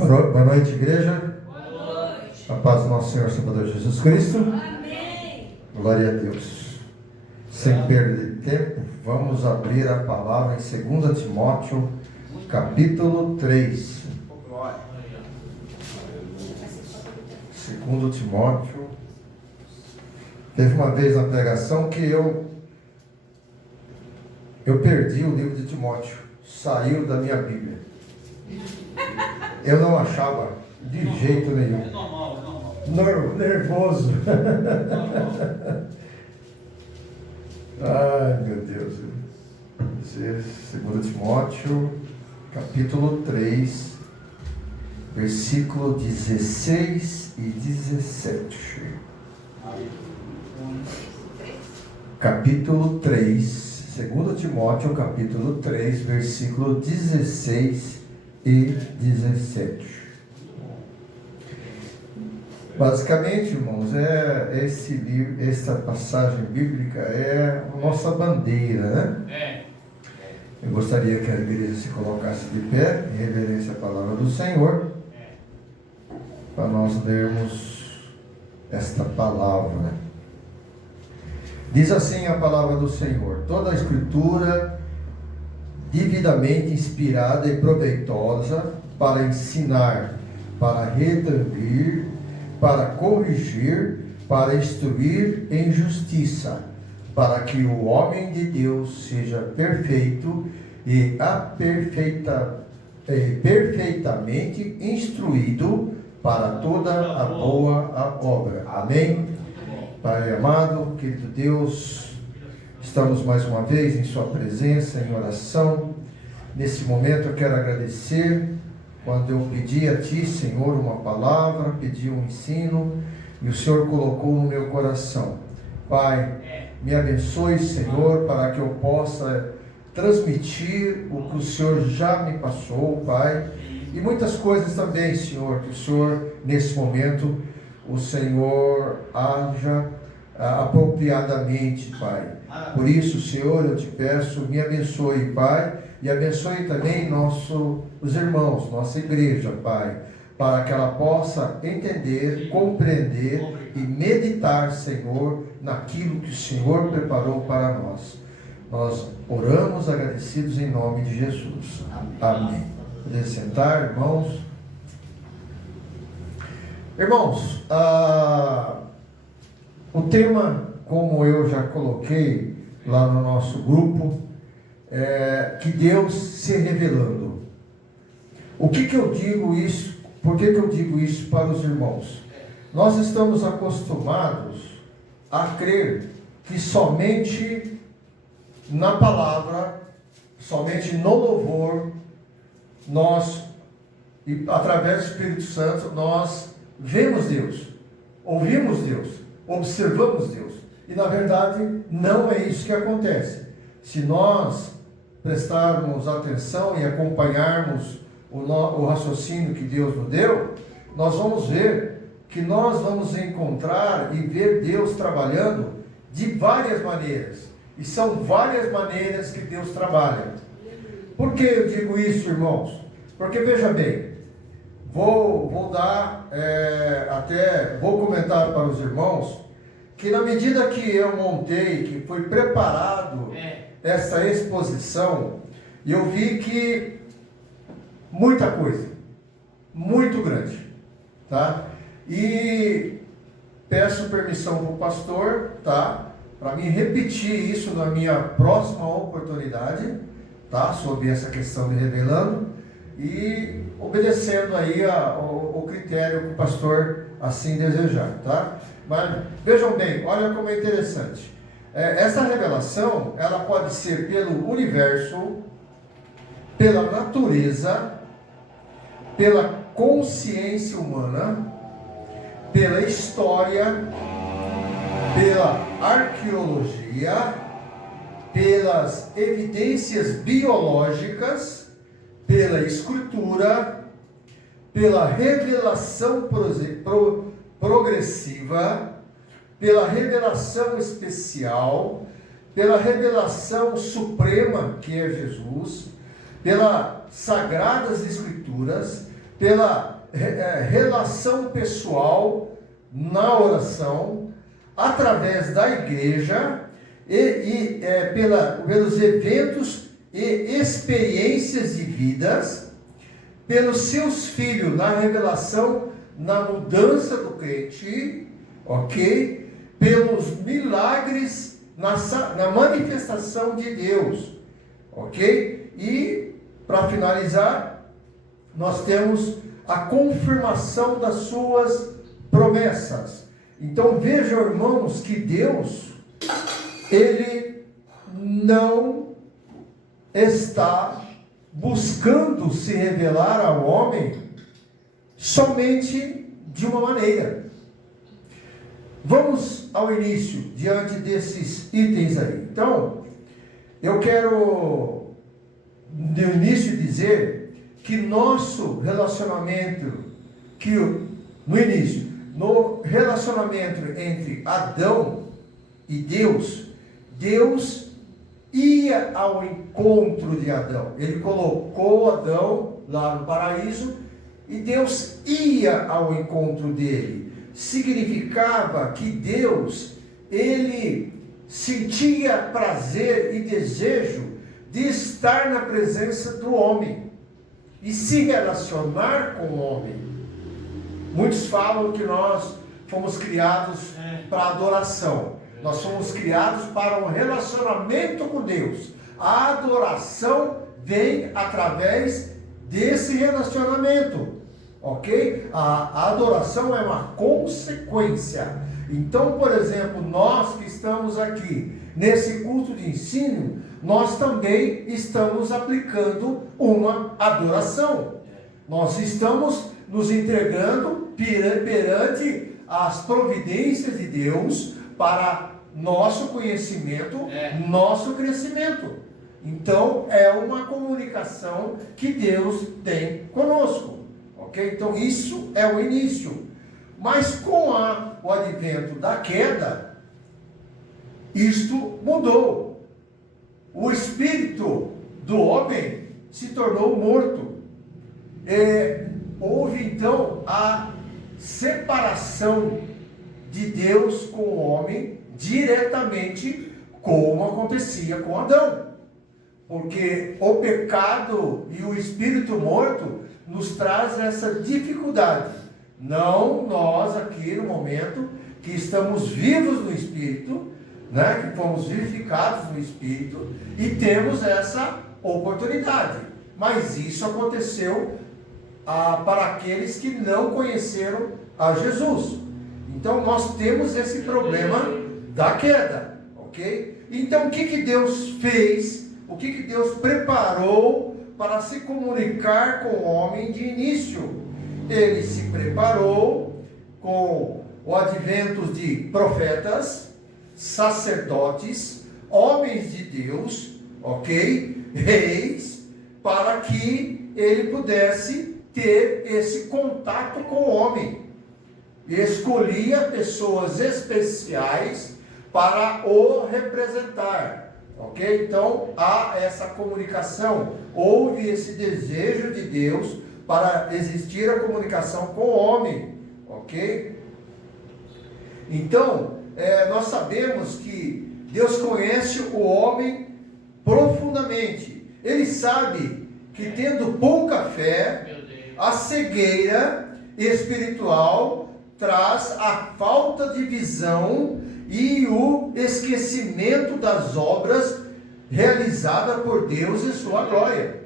Boa noite, igreja. Boa noite. A paz do nosso Senhor Salvador Jesus Cristo. Amém. Glória a Deus. Sem perder tempo, vamos abrir a palavra em 2 Timóteo, capítulo 3. 2 Timóteo. Teve uma vez na pregação que eu perdi o livro de Timóteo. Saiu da minha Bíblia. Eu não achava de jeito nenhum. É normal. Nervoso. Ai, meu Deus. 2 Timóteo, capítulo 3, versículo 16 e 17. Capítulo 3, 2 Timóteo, capítulo 3, versículo 16 e 17. Basicamente, irmãos, esse livro, esta passagem bíblica é a nossa bandeira, né? Eu gostaria que a igreja se colocasse de pé em reverência à palavra do Senhor, para nós lermos esta palavra. Diz assim a palavra do Senhor: toda a Escritura devidamente inspirada e proveitosa para ensinar, para redarguir, para corrigir, para instruir em justiça, para que o homem de Deus seja perfeito e perfeitamente instruído para toda a boa obra. Amém? Pai amado, querido Deus, estamos mais uma vez em Sua presença, em oração. Nesse momento eu quero agradecer quando eu pedi a Ti, Senhor, uma palavra, pedi um ensino, e o Senhor colocou no meu coração. Pai, me abençoe, Senhor, para que eu possa transmitir o que o Senhor já me passou, Pai, e muitas coisas também, Senhor, que o Senhor, nesse momento, o Senhor haja apropriadamente, Pai. Por isso, Senhor, eu te peço, me abençoe, Pai, e abençoe também os irmãos, nossa igreja, Pai, para que ela possa entender, compreender e meditar, Senhor, naquilo que o Senhor preparou para nós. Nós oramos agradecidos em nome de Jesus. Amém. Poder sentar, irmãos. Irmãos, o tema, como eu já coloquei lá no nosso grupo, é que Deus se revelando. O que eu digo isso? Por que eu digo isso para os irmãos? Nós estamos acostumados a crer que somente na palavra, somente no louvor, nós, e através do Espírito Santo, nós vemos Deus, ouvimos Deus, observamos Deus. E na verdade não é isso que acontece. Se nós prestarmos atenção e acompanharmos o raciocínio que Deus nos deu, nós vamos ver que nós vamos encontrar e ver Deus trabalhando de várias maneiras. E são várias maneiras que Deus trabalha. Por que eu digo isso, irmãos? Porque veja bem, vou comentar para os irmãos que na medida que eu montei, que foi preparado essa exposição, eu vi que muita coisa, muito grande, tá? E peço permissão para o pastor, tá? Para mim repetir isso na minha próxima oportunidade, tá? Sobre essa questão de revelando e obedecendo aí o critério que o pastor assim desejar, tá? Mas vejam bem, olha como é interessante. Essa revelação, ela pode ser pelo universo, pela natureza, pela consciência humana, pela história, pela arqueologia, pelas evidências biológicas, pela escritura, pela revelação progressiva, pela revelação especial, pela revelação suprema, que é Jesus, pelas Sagradas Escrituras, pela relação pessoal na oração, através da igreja pelos eventos e experiências de vidas, pelos seus filhos na revelação, na mudança do crente, ok? Pelos milagres na manifestação de Deus, ok? E, para finalizar, nós temos a confirmação das suas promessas. Então vejam, irmãos, que Deus, Ele não está buscando se revelar ao homem somente de uma maneira. Vamos ao início, diante desses itens aí. Então, eu quero, no início, dizer que nosso relacionamento, no relacionamento entre Adão e Deus, Deus ia ao encontro de Adão. Ele colocou Adão lá no paraíso e Deus ia ao encontro dele. Significava que Deus, ele sentia prazer e desejo de estar na presença do homem e se relacionar com o homem. Muitos falam que nós fomos criados para adoração. Nós fomos criados para um relacionamento com Deus. A adoração vem através desse relacionamento, ok? A adoração é uma consequência. Então, por exemplo, nós que estamos aqui nesse culto de ensino, nós também estamos aplicando uma adoração. Nós estamos nos entregando perante as providências de Deus para nosso conhecimento, nosso crescimento. Então, é uma comunicação que Deus tem conosco, ok? Então, isso é o início. Mas com o advento da queda, isto mudou. O espírito do homem se tornou morto. Houve então a separação de Deus com o homem diretamente, como acontecia com Adão. Porque o pecado e o espírito morto nos traz essa dificuldade. Não nós aqui no momento que estamos vivos no espírito, né, que fomos vivificados no espírito e temos essa oportunidade. Mas isso aconteceu para aqueles que não conheceram a Jesus. Então nós temos esse problema da queda, ok? Então o que Deus fez? O que Deus preparou para se comunicar com o homem de início? Ele se preparou com o advento de profetas, sacerdotes, homens de Deus, ok? Reis, para que ele pudesse ter esse contato com o homem. Escolhia pessoas especiais para o representar, ok? Então há essa comunicação, houve esse desejo de Deus para existir a comunicação com o homem, ok? Então nós sabemos que Deus conhece o homem profundamente. Ele sabe que tendo pouca fé, a cegueira espiritual traz a falta de visão e o esquecimento das obras realizadas por Deus em sua glória.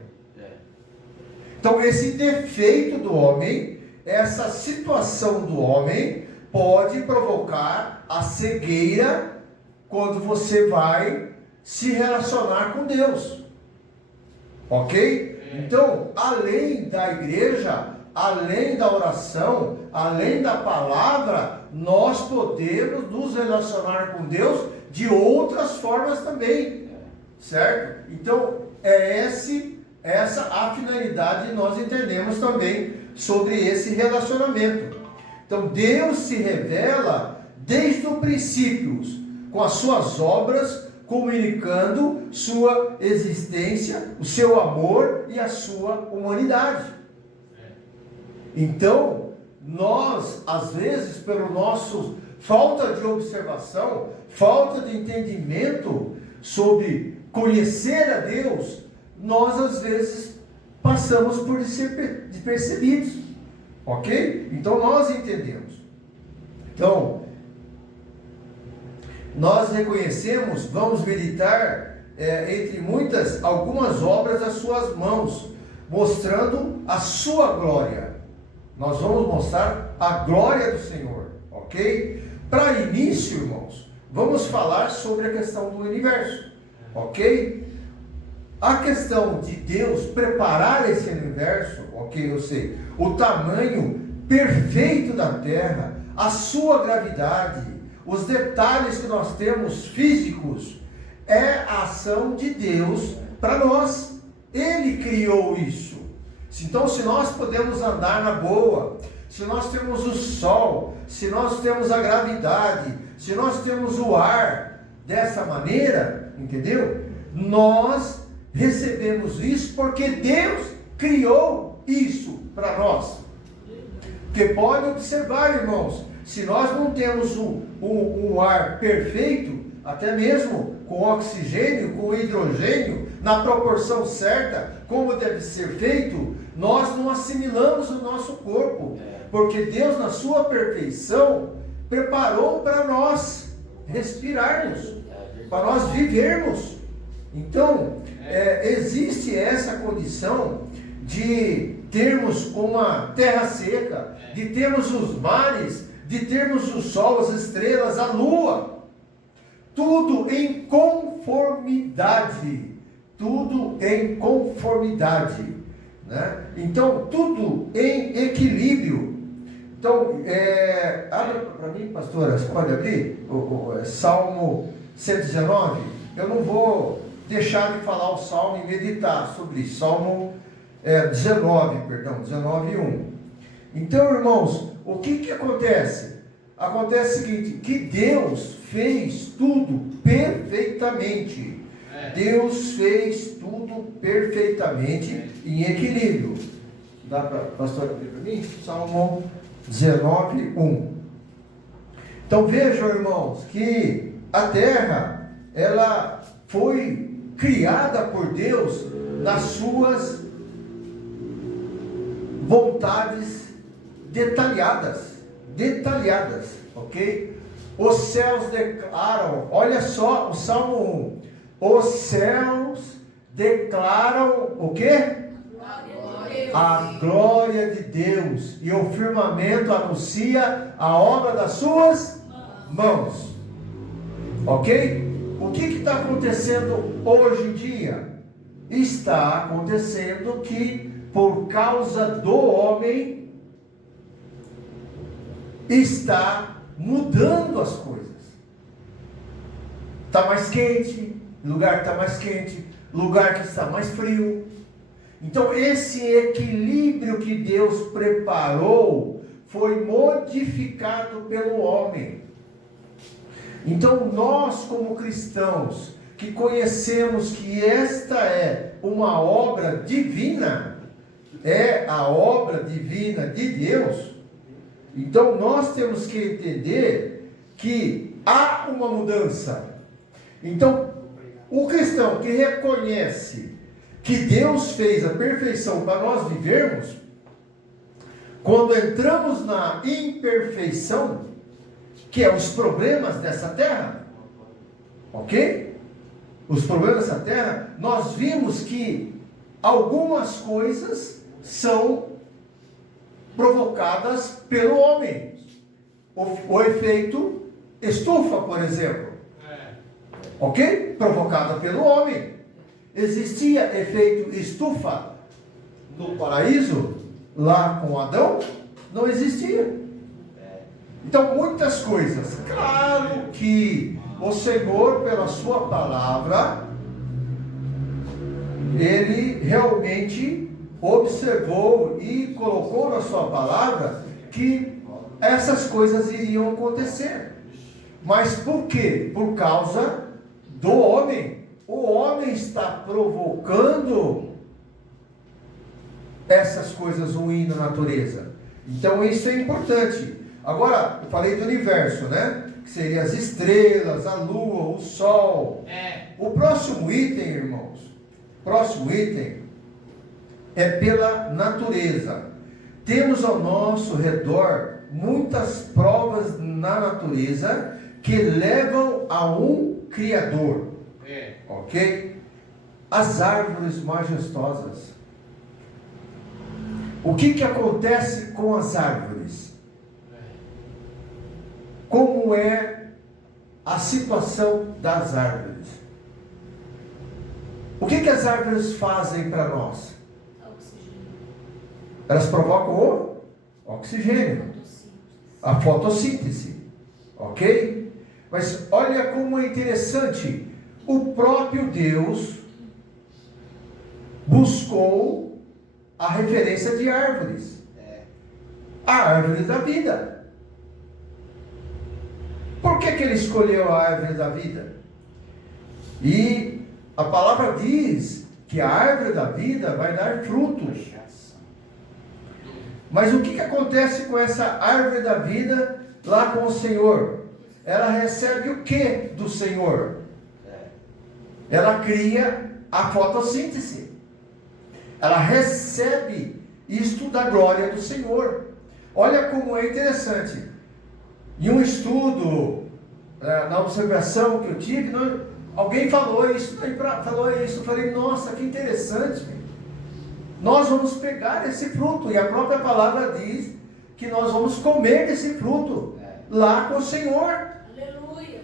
Então esse defeito do homem, essa situação do homem, pode provocar a cegueira quando você vai se relacionar com Deus. Ok? Então, além da igreja, além da oração, além da palavra, nós podemos nos relacionar com Deus de outras formas também, certo? Então, essa a finalidade que nós entendemos também sobre esse relacionamento. Então, Deus se revela desde o princípio, com as suas obras, comunicando sua existência, o seu amor e a sua humanidade. Então, nós, às vezes, pelo nosso falta de observação, falta de entendimento sobre conhecer a Deus, nós, às vezes, passamos por ser despercebidos. Ok? Então, nós entendemos. Então, nós reconhecemos, vamos meditar entre algumas obras das suas mãos, mostrando a sua glória. Nós vamos mostrar a glória do Senhor, ok? Para início, irmãos, vamos falar sobre a questão do universo, ok? A questão de Deus preparar esse universo, ok? Eu sei, o tamanho perfeito da Terra, a sua gravidade, os detalhes que nós temos físicos, é a ação de Deus para nós. Ele criou isso. Então, se nós podemos andar na boa, se nós temos o sol, se nós temos a gravidade, se nós temos o ar dessa maneira, entendeu? Nós recebemos isso porque Deus criou isso para nós. Porque pode observar, irmãos, se nós não temos um ar perfeito, até mesmo com oxigênio, com hidrogênio, na proporção certa, como deve ser feito, nós não assimilamos o nosso corpo, porque Deus, na sua perfeição, preparou para nós respirarmos, para nós vivermos. Então, existe essa condição de termos uma terra seca, de termos os mares, de termos o sol, as estrelas, a lua, tudo em conformidade, né? Então, tudo em equilíbrio. Então, abre para mim, pastora, você pode abrir o Salmo 119? Eu não vou deixar de falar o Salmo e meditar sobre isso. Salmo 19:1. Então, irmãos, o que acontece? Acontece o seguinte, que Deus fez tudo perfeitamente. Deus fez tudo perfeitamente em equilíbrio. Dá para a pastora abrir para mim? Salmo 19:1. Então vejam, irmãos, que a terra, ela foi criada por Deus nas suas vontades detalhadas, ok? Os céus declaram, olha só o Salmo 1, os céus declaram o quê? A glória de Deus, e o firmamento anuncia a obra das suas mãos, ok? O que está acontecendo hoje em dia? Está acontecendo que, por causa do homem, está mudando as coisas. Está mais quente, lugar está mais quente, lugar que está mais frio. Então esse equilíbrio que Deus preparou foi modificado pelo homem. Então nós, como cristãos, que conhecemos que esta é uma obra divina, é a obra divina de Deus, então nós temos que entender que há uma mudança. Então, o cristão que reconhece que Deus fez a perfeição para nós vivermos, quando entramos na imperfeição, que é os problemas dessa terra, ok? Os problemas dessa terra, nós vimos que algumas coisas são provocadas pelo homem. O efeito estufa, por exemplo, ok? Provocada pelo homem. Existia efeito estufa no paraíso, lá com Adão? Não existia. Então, muitas coisas. Claro que o Senhor, pela sua palavra, Ele realmente observou e colocou na sua palavra que essas coisas iriam acontecer. Mas por quê? Por causa do homem. O homem está provocando essas coisas ruins na natureza. Então isso é importante. Agora, eu falei do universo, né? Que seria as estrelas, a lua, o sol. O próximo item, irmãos, próximo item é pela natureza. Temos ao nosso redor muitas provas na natureza que levam a um Criador. Ok? As árvores majestosas. O que acontece com as árvores? Como é a situação das árvores? O que as árvores fazem para nós? Oxigênio. Elas provocam o oxigênio, a fotossíntese, ok? Mas olha como é interessante, o próprio Deus buscou a referência de árvores, a árvore da vida. Por que ele escolheu a árvore da vida? E a palavra diz que a árvore da vida vai dar frutos. Mas o que acontece com essa árvore da vida lá com o Senhor? Ela recebe o que do Senhor? Ela cria a fotossíntese. Ela recebe isto da glória do Senhor. Olha como é interessante. Em um estudo, na observação que eu tive, alguém falou isso. Eu falei, nossa, que interessante. Nós vamos pegar esse fruto, e a própria palavra diz que nós vamos comer desse fruto lá com o Senhor. Aleluia.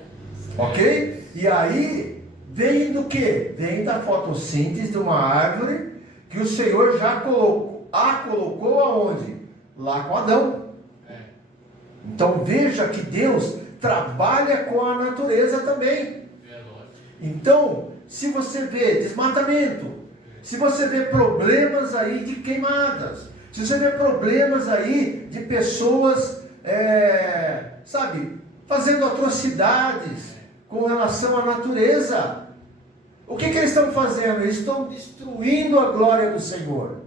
Ok? E aí, vem do que? Vem da fotossíntese de uma árvore que o Senhor já colocou aonde? Lá com Adão. Então veja que Deus trabalha com a natureza também. Então, se você vê desmatamento, se você vê problemas aí de queimadas, se você vê problemas aí de pessoas, fazendo atrocidades com relação à natureza, o que eles estão fazendo? Eles estão destruindo a glória do Senhor.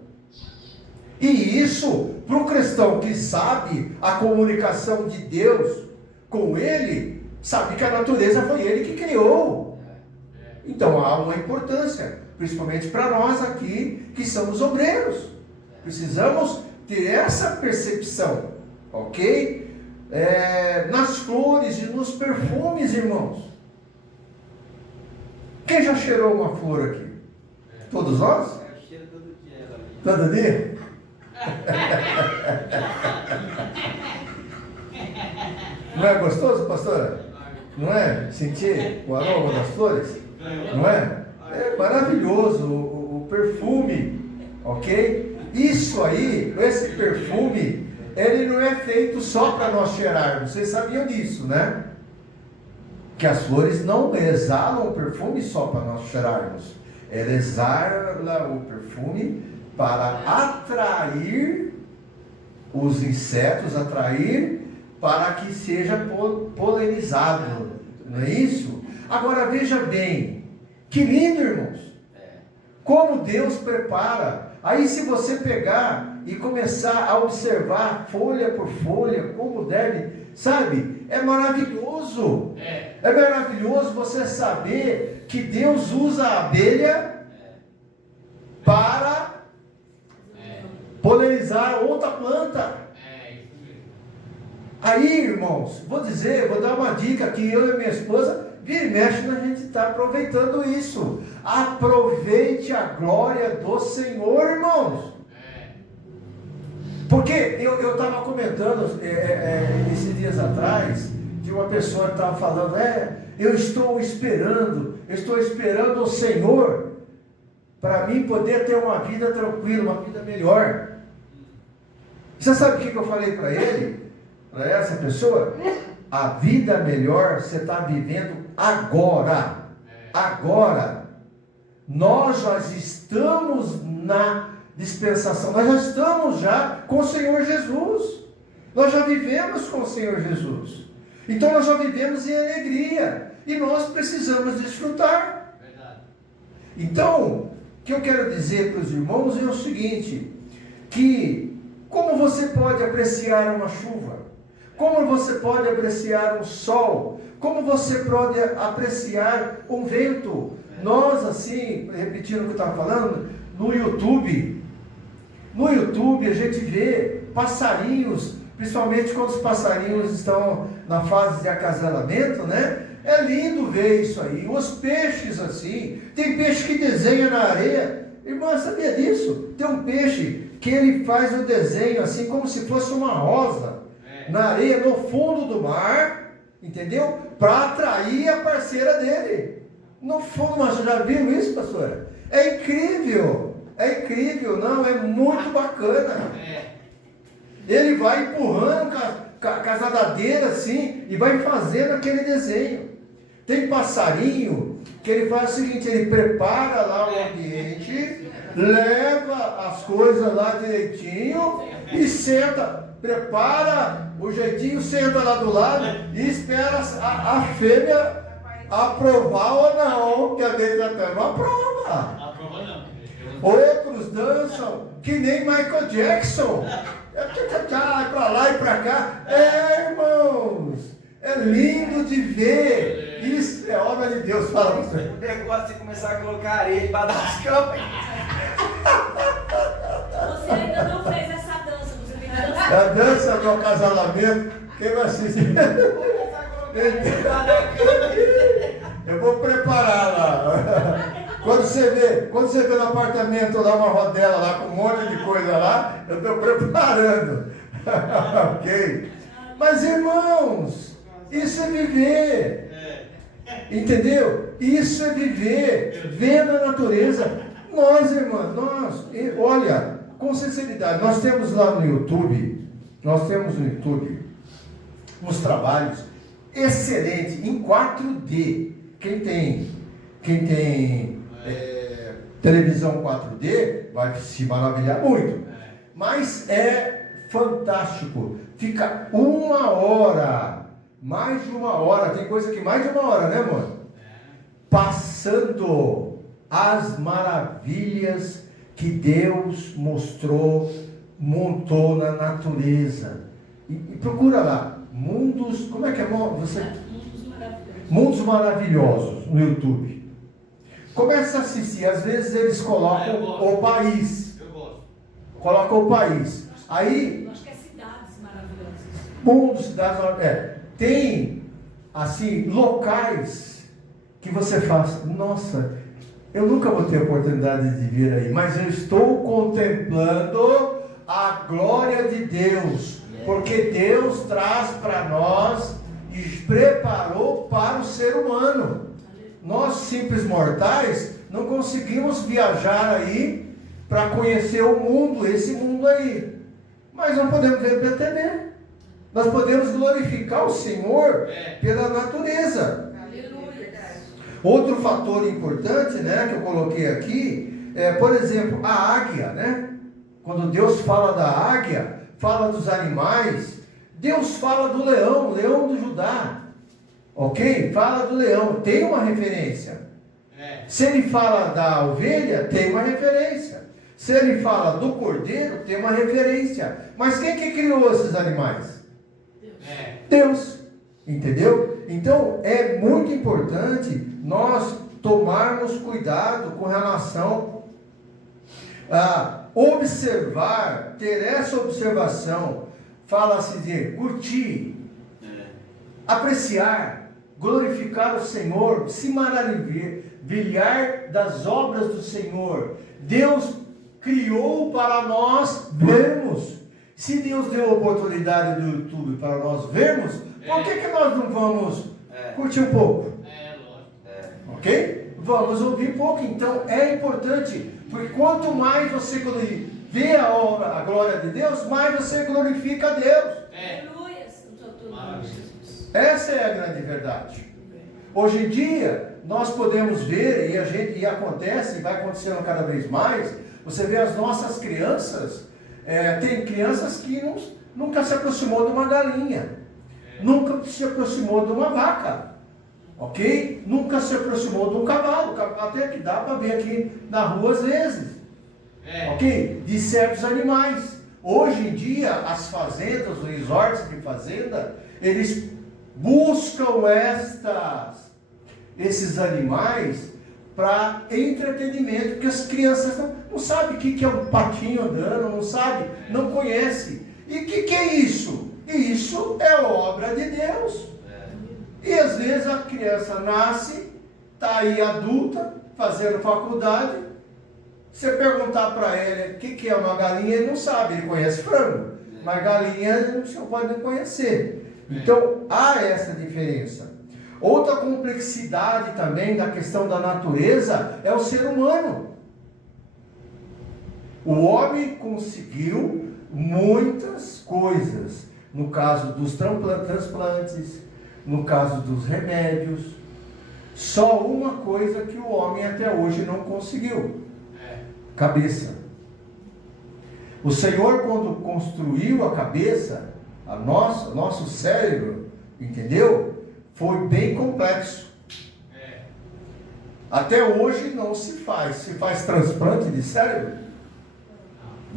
E isso, para o cristão que sabe a comunicação de Deus com ele, sabe que a natureza foi ele que criou. Então há uma importância, principalmente para nós aqui, que somos obreiros. Precisamos ter essa percepção, ok? Nas flores e nos perfumes, irmãos. Quem já cheirou uma flor aqui? Todos nós? Eu cheiro todo dia. Todo dia? Não é gostoso, pastora? Não é? Sentir o aroma das flores? Não é? É maravilhoso o perfume, ok? Isso aí, esse perfume, ele não é feito só para nós cheirarmos. Vocês sabiam disso, né? Que as flores não exalam o perfume só para nós cheirarmos. Ela exala o perfume para atrair os insetos, para que seja polinizado. Não é isso? Agora veja bem, que lindo, irmãos. Como Deus prepara. Aí se você pegar e começar a observar folha por folha, como deve, sabe? É maravilhoso. É maravilhoso você saber que Deus usa a abelha para polinizar outra planta. Aí, irmãos, vou dar uma dica que eu e minha esposa, vira e mexe, a gente está aproveitando isso. Aproveite a glória do Senhor, irmãos. Porque eu estava comentando esses dias atrás, de uma pessoa que estava falando, eu estou esperando o Senhor para mim poder ter uma vida tranquila, uma vida melhor. Você sabe o que eu falei para ele? Para essa pessoa? A vida melhor você está vivendo agora. Agora. Nós já estamos na dispensação, nós já estamos com o Senhor Jesus. Nós já vivemos com o Senhor Jesus. Então nós já vivemos em alegria. E nós precisamos desfrutar. Verdade. Então, o que eu quero dizer para os irmãos é o seguinte, que Como você pode apreciar uma chuva? Como você pode apreciar um sol? Como você pode apreciar um vento? Nós, assim, repetindo o que eu estava falando, no YouTube a gente vê passarinhos, principalmente quando os passarinhos estão na fase de acasalamento, né? É lindo ver isso aí. Os peixes assim, tem peixe que desenha na areia. Irmã, sabia disso? Tem um peixe que ele faz o desenho assim, como se fosse uma rosa, na areia, no fundo do mar, entendeu? Para atrair a parceira dele. No fundo, mas você já viu isso, pastora? É incrível, não, é muito bacana. Ele vai empurrando com a nadadeira assim, e vai fazendo aquele desenho. Tem passarinho que ele faz o seguinte, ele prepara lá o ambiente, leva as coisas lá direitinho e senta, prepara o jeitinho, senta lá do lado e espera a fêmea aprovar ou não, que a dele já não aprova. Outros dançam que nem Michael Jackson. Para lá e para cá. Irmãos, é lindo de ver. Isso é obra de Deus, fala você. O negócio de começar a colocar areia para dar os campos. Você ainda não fez essa dança, você tem que dançar. A dança do acasalamento, quem vai assistir? Eu vou preparar lá. Quando você vê no apartamento lá uma rodela lá com um monte de coisa lá, eu estou preparando. Ok? Mas irmãos, isso é viver. Entendeu? Isso é viver, vendo a natureza. Nós, irmãos, olha, com sinceridade, nós temos lá no YouTube, uns trabalhos excelentes em 4D. Quem tem televisão 4D vai se maravilhar muito. Mas é fantástico. Fica uma hora, mais de uma hora, tem coisa que mais de uma hora, né, amor? Passando as maravilhas que Deus montou na natureza. E procura lá, mundos, como é que é? Você? Mundos Maravilhosos no YouTube. Começa a assistir, às vezes eles colocam o país. Eu gosto. Colocam o país. Aí, Eu acho que é cidades maravilhosas. mundos, cidades, tem assim, locais que você faz, nossa, eu nunca vou ter a oportunidade de vir aí, mas eu estou contemplando a glória de Deus, porque Deus traz para nós e preparou para o ser humano. Nós, simples mortais, não conseguimos viajar aí para conhecer o mundo, esse mundo aí. Mas não podemos ver pela TV. Nós podemos glorificar o Senhor pela natureza. Outro fator importante, né, que eu coloquei aqui, por exemplo, a águia, né? Quando Deus fala da águia, fala dos animais, Deus fala do leão do Judá, ok? Fala do leão, tem uma referência. Se ele fala da ovelha, tem uma referência. Se ele fala do cordeiro, tem uma referência. Mas quem que criou esses animais? Deus. Entendeu? Então é muito importante nós tomarmos cuidado com relação a observar, ter essa observação, fala-se de curtir, apreciar, glorificar o Senhor, se maravilhar das obras do Senhor. Deus criou para nós vermos. Se Deus deu a oportunidade do YouTube para nós vermos, por que nós não vamos curtir um pouco? Ok? Vamos ouvir um pouco. Então é importante, porque quanto mais você vê a glória de Deus, mais você glorifica a Deus. Aleluia. Essa é a grande verdade. Hoje em dia, nós podemos ver, e acontece, e vai acontecendo cada vez mais, você vê as nossas crianças, tem crianças que nunca se aproximou de uma galinha, nunca se aproximou de uma vaca, ok? Nunca se aproximou de um cavalo, até que dá para ver aqui na rua às vezes, ok? De certos animais. Hoje em dia, as fazendas, os resorts de fazenda, eles buscam esses animais para entretenimento, porque as crianças não sabem o que é um patinho andando, não sabe, não conhece. E o que é isso? Isso é obra de Deus. E às vezes a criança nasce, está aí adulta, fazendo faculdade. Você perguntar para ele o que é uma galinha, ele não sabe, ele conhece frango, mas galinha você pode não conhecer. Então há essa diferença. Outra complexidade também da questão da natureza é o ser humano. O homem conseguiu muitas coisas, no caso dos transplantes, no caso dos remédios. Só uma coisa que o homem até hoje não conseguiu: cabeça. O Senhor, quando construiu a cabeça, nosso cérebro, entendeu? Foi bem complexo. Até hoje não se faz. Se faz transplante de cérebro?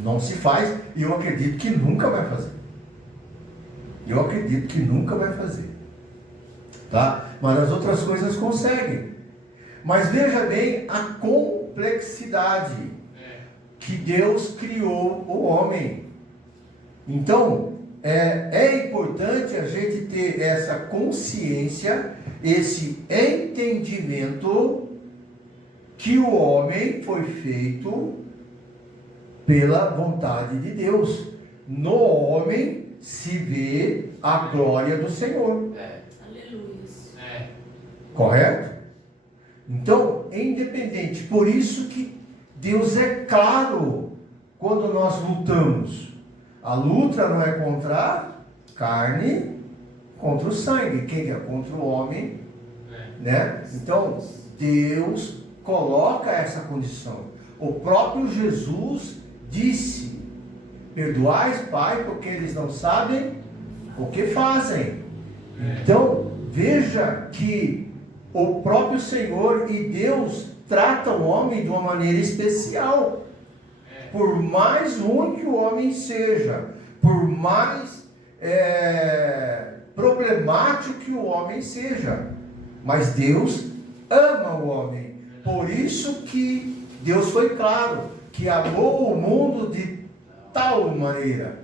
Não se faz. E eu acredito que nunca vai fazer. Eu acredito que nunca vai fazer. Tá? Mas as outras coisas conseguem. Mas veja bem a complexidade que Deus criou o homem. Então, é importante a gente ter essa consciência, esse entendimento que o homem foi feito pela vontade de Deus. No homem se vê a glória do Senhor. Aleluia. Correto? Então, é independente. Por isso que Deus é claro quando nós lutamos. A luta não é contra a carne, contra o sangue. Quem é? Contra o homem. Né? Então, Deus coloca essa condição. O próprio Jesus disse: perdoais, Pai, porque eles não sabem o que fazem. Então, veja que o próprio Senhor e Deus tratam o homem de uma maneira especial. Por mais ruim que o homem seja, por mais problemático que o homem seja, mas Deus ama o homem. Por isso que Deus foi claro, que amou o mundo de tal maneira,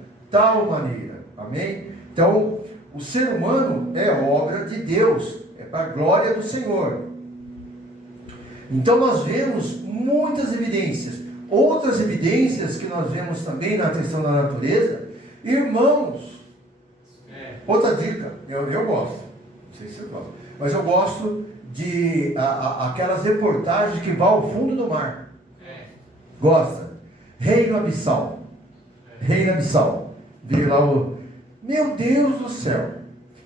amém? Então, o ser humano é obra de Deus, é para a glória do Senhor. Então nós vemos muitas evidências. Outras evidências que nós vemos também na questão da natureza, irmãos. Outra dica, eu gosto, não sei se você gosta, mas eu gosto de aquelas reportagens que vão ao fundo do mar. Gosta? Reino Abissal. Vi lá meu Deus do céu.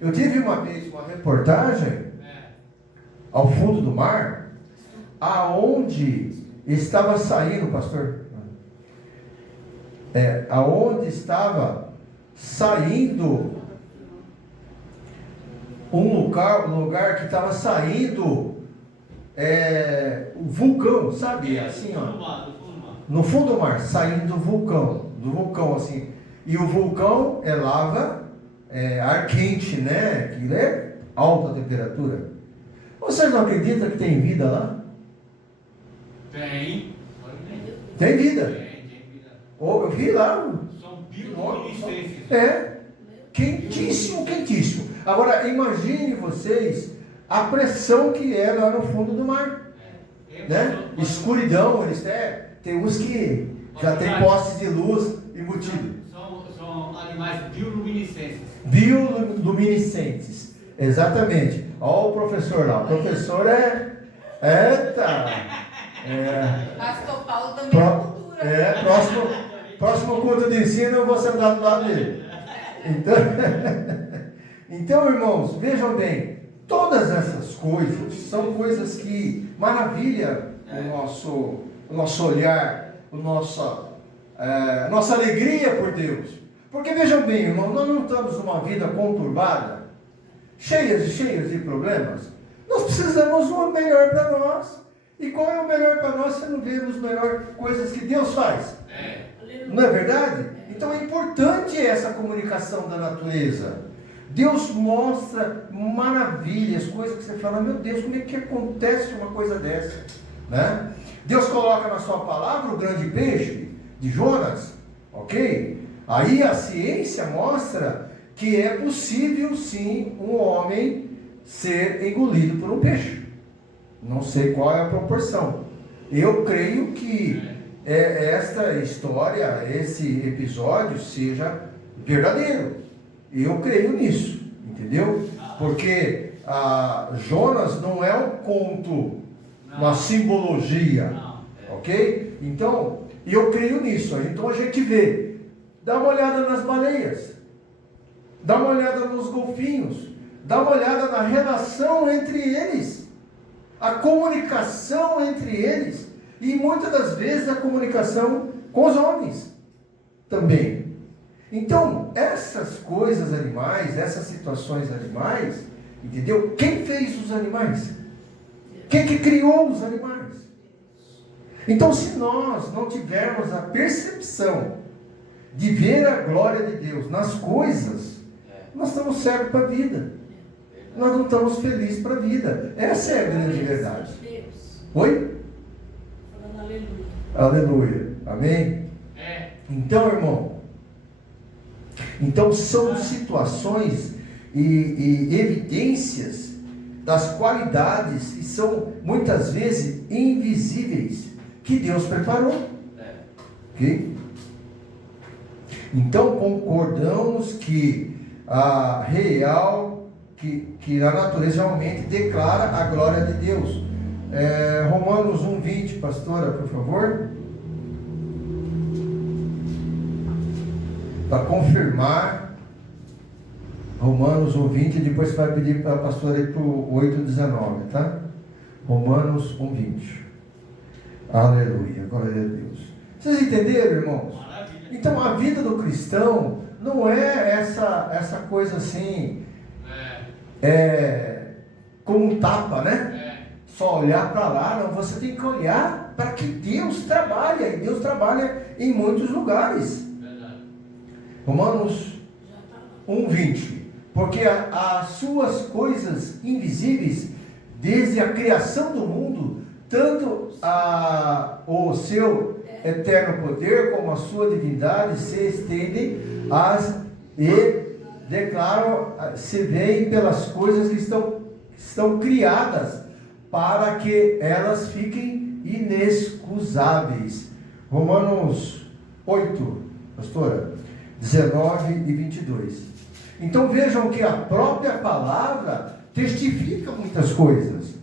Eu tive uma vez uma reportagem ao fundo do mar, aonde estava saindo, pastor, aonde estava saindo um lugar que estava saindo o vulcão, sabe? Assim, ó, no fundo do mar, saindo do vulcão, assim. E o vulcão é lava, ar quente, né? Aquilo é alta temperatura. Vocês não acreditam que tem vida lá? Tem vida. Eu vi lá. São bioluminescências. Quentíssimo. Agora, imagine vocês a pressão que é lá no fundo do mar. Né? Escuridão, tem uns que já tem postes de luz embutido. São animais bioluminescentes. Bioluminescentes, exatamente. Olha o professor lá. O professor Pastor Paulo também é cultura. Próximo culto de ensino eu vou sentar do lado dele. Então, irmãos, vejam bem, todas essas coisas são coisas que maravilham o nosso olhar, nossa alegria por Deus. Porque vejam bem, irmãos, nós não estamos numa vida conturbada, cheias de problemas. Nós precisamos do melhor para nós. E qual é o melhor para nós se não vemos melhor coisas que Deus faz? Não é verdade? Então é importante essa comunicação da natureza. Deus mostra maravilhas, coisas que você fala, meu Deus, como é que acontece uma coisa dessa? Né? Deus coloca na sua palavra o grande peixe de Jonas, ok? Aí a ciência mostra que é possível sim um homem ser engolido por um peixe. Não sei qual é a proporção. Eu creio que esta história, esse episódio seja verdadeiro. Eu creio nisso, entendeu? Porque Jonas não é um conto, uma simbologia, ok? Então, eu creio nisso. Então a gente vê, dá uma olhada nas baleias, dá uma olhada nos golfinhos, dá uma olhada na relação entre eles, a comunicação entre eles, e muitas das vezes a comunicação com os homens também. Então, essas coisas animais, essas situações animais, entendeu? Quem fez os animais? Quem que criou os animais? Então, se nós não tivermos a percepção de ver a glória de Deus nas coisas, nós estamos cegos para a vida. Nós não estamos felizes para a vida. Essa é a grande verdade. Oi? Falando aleluia. Aleluia. Amém? Então, irmão, são situações e evidências das qualidades, e são muitas vezes invisíveis, que Deus preparou. Ok? Então concordamos que a real, que a natureza realmente declara a glória de Deus. Romanos 1:20, pastora, por favor. Para confirmar, Romanos 1:20, depois vai pedir para a pastora ir para o 8:19, tá? Romanos 1:20. Aleluia, glória a Deus. Vocês entenderam, irmãos? Maravilha. Então a vida do cristão não é essa coisa assim, como um tapa, né? Só olhar para lá, não, você tem que olhar para que Deus trabalha, e Deus trabalha em muitos lugares. Romanos 1:20. Porque as suas coisas invisíveis, desde a criação do mundo, tanto o seu eterno poder como a sua divindade se estendem e declaram, se veem pelas coisas que estão criadas, para que elas fiquem inexcusáveis. Romanos 8, pastora, 19 e 22. Então vejam que a própria palavra testifica muitas coisas.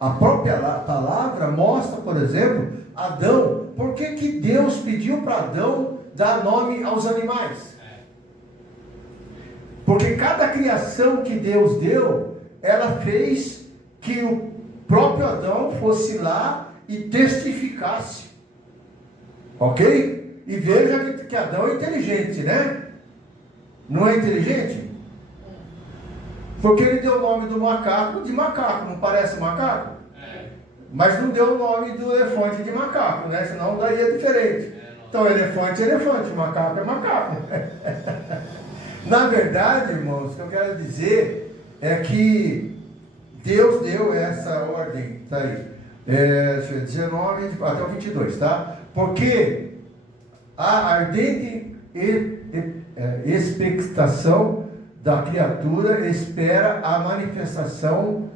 A própria palavra mostra, por exemplo, Adão. Por que Deus pediu para Adão dar nome aos animais? Porque cada criação que Deus deu, ela fez que o próprio Adão fosse lá e testificasse. Ok? E veja que Adão é inteligente, né? Não é inteligente? Porque ele deu o nome do macaco de macaco, não parece macaco? Mas não deu o nome do elefante de macaco, né? Senão daria diferente. Então elefante é elefante, macaco é macaco. Na verdade, irmãos, o que eu quero dizer é que Deus deu essa ordem, tá aí, 19 até o 22, tá? Porque a ardente expectação da criatura espera a manifestação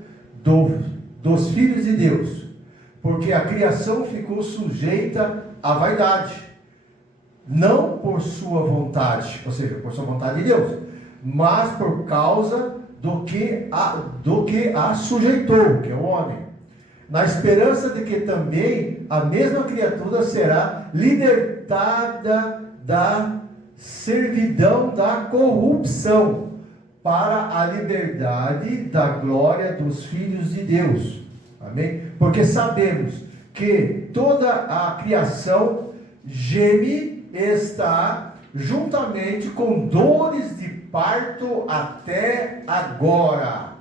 dos filhos de Deus, porque a criação ficou sujeita à vaidade, não por sua vontade, ou seja, por sua vontade de Deus, mas por causa do que a sujeitou, que é o homem, na esperança de que também a mesma criatura será libertada da servidão da corrupção para a liberdade da glória dos filhos de Deus. Amém? Porque sabemos que toda a criação geme, está juntamente com dores de parto até agora.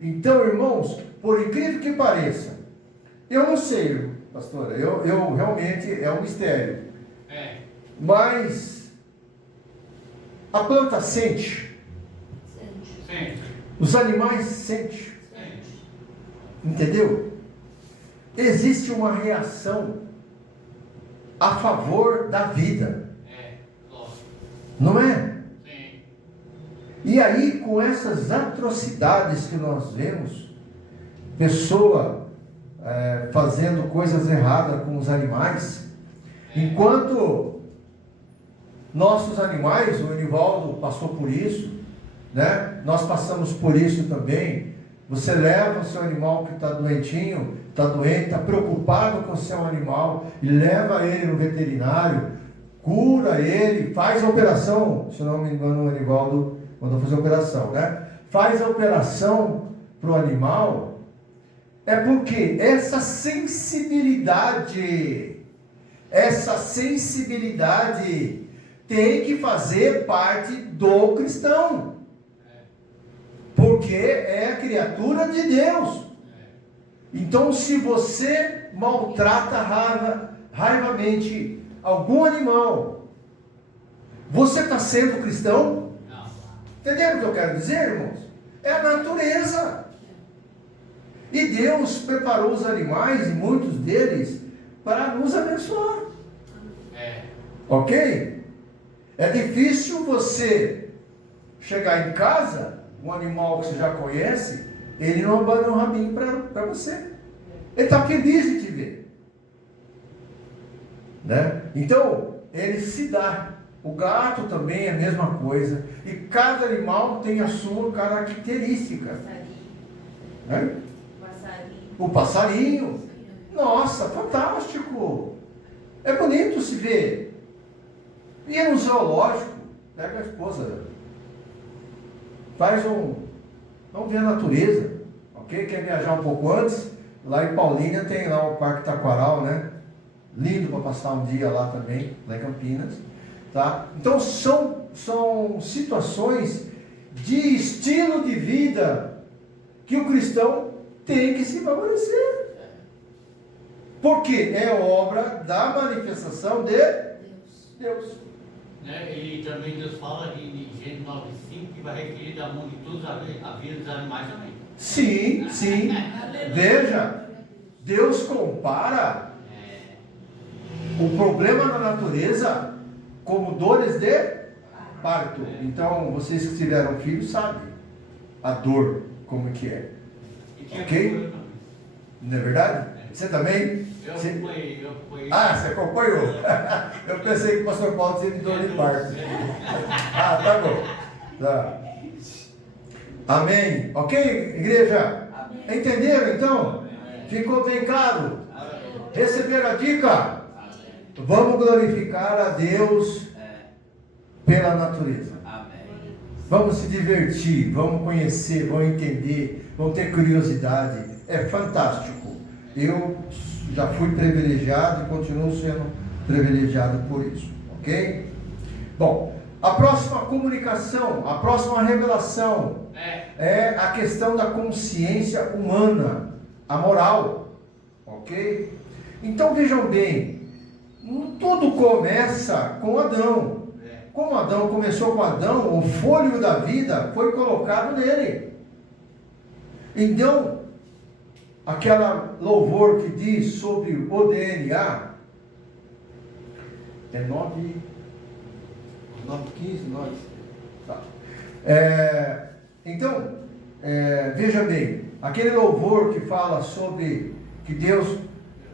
Então, irmãos, por incrível que pareça, eu não sei, pastora, eu realmente é um mistério. Mas A planta sente, Sente. os animais sentem, Sente. entendeu? Existe uma reação a favor da vida, É, lógico. não é? Sim. E aí, com essas atrocidades que nós vemos, pessoa fazendo coisas erradas com os animais, enquanto nossos animais, o Enivaldo passou por isso, né? Nós passamos por isso também. Você leva o seu animal que está doentinho, está doente, está preocupado com o seu animal, e leva ele no veterinário, cura ele, faz a operação, se não me engano o Enivaldo mandou fazer a operação, né? Faz a operação para o animal, é porque essa sensibilidade tem que fazer parte do cristão, porque é a criatura de Deus. Então, se você maltrata raivamente algum animal, você está sendo cristão? Não. Entenderam o que eu quero dizer, irmãos? É a natureza. E Deus preparou os animais, e muitos deles, para nos abençoar. É. Ok? É difícil você chegar em casa, um animal que você já conhece, ele não abana o rabinho para você. Ele está feliz de te ver. Né? Então, ele se dá. O gato também é a mesma coisa. E cada animal tem a sua característica. Né? O passarinho. Nossa, fantástico. É bonito se ver. E no zoológico, pega a esposa. Vamos ver a natureza. Ok? Quer viajar um pouco antes? Lá em Paulínia tem lá o Parque Taquaral, né? Lindo para passar um dia lá também, lá em Campinas. Tá? Então são situações de estilo de vida que o cristão tem que se favorecer. Porque é obra da manifestação de Deus. Né? E também Deus fala em Gênesis 9:5 que vai requerer da mão de todos a vida dos animais também. Sim. Veja, Deus compara o problema da natureza como dores de parto. Então, vocês que tiveram filhos sabem a dor, como que é. Ok? Não é verdade? Você também? Eu acompanhei. Ah, você acompanhou? Eu pensei que o pastor Paulo tinha dor de parto. Ah, tá bom. Tá. Amém. Ok, igreja? Amém. Entenderam então? Amém. Ficou bem claro? Amém. Receberam a dica? Amém. Vamos glorificar a Deus pela natureza. Amém. Vamos se divertir, vamos conhecer, vamos entender, vamos ter curiosidade. É fantástico. Eu já fui privilegiado e continuo sendo privilegiado por isso. Ok? Bom, a próxima comunicação, a próxima revelação é a questão da consciência humana, a moral. Ok? Então vejam bem, tudo começa com Adão. Como Adão começou com Adão, o fôlego da vida foi colocado nele. Então, aquela louvor que diz sobre o DNA, é 9:15, 9. Tá. Então, veja bem, aquele louvor que fala sobre que Deus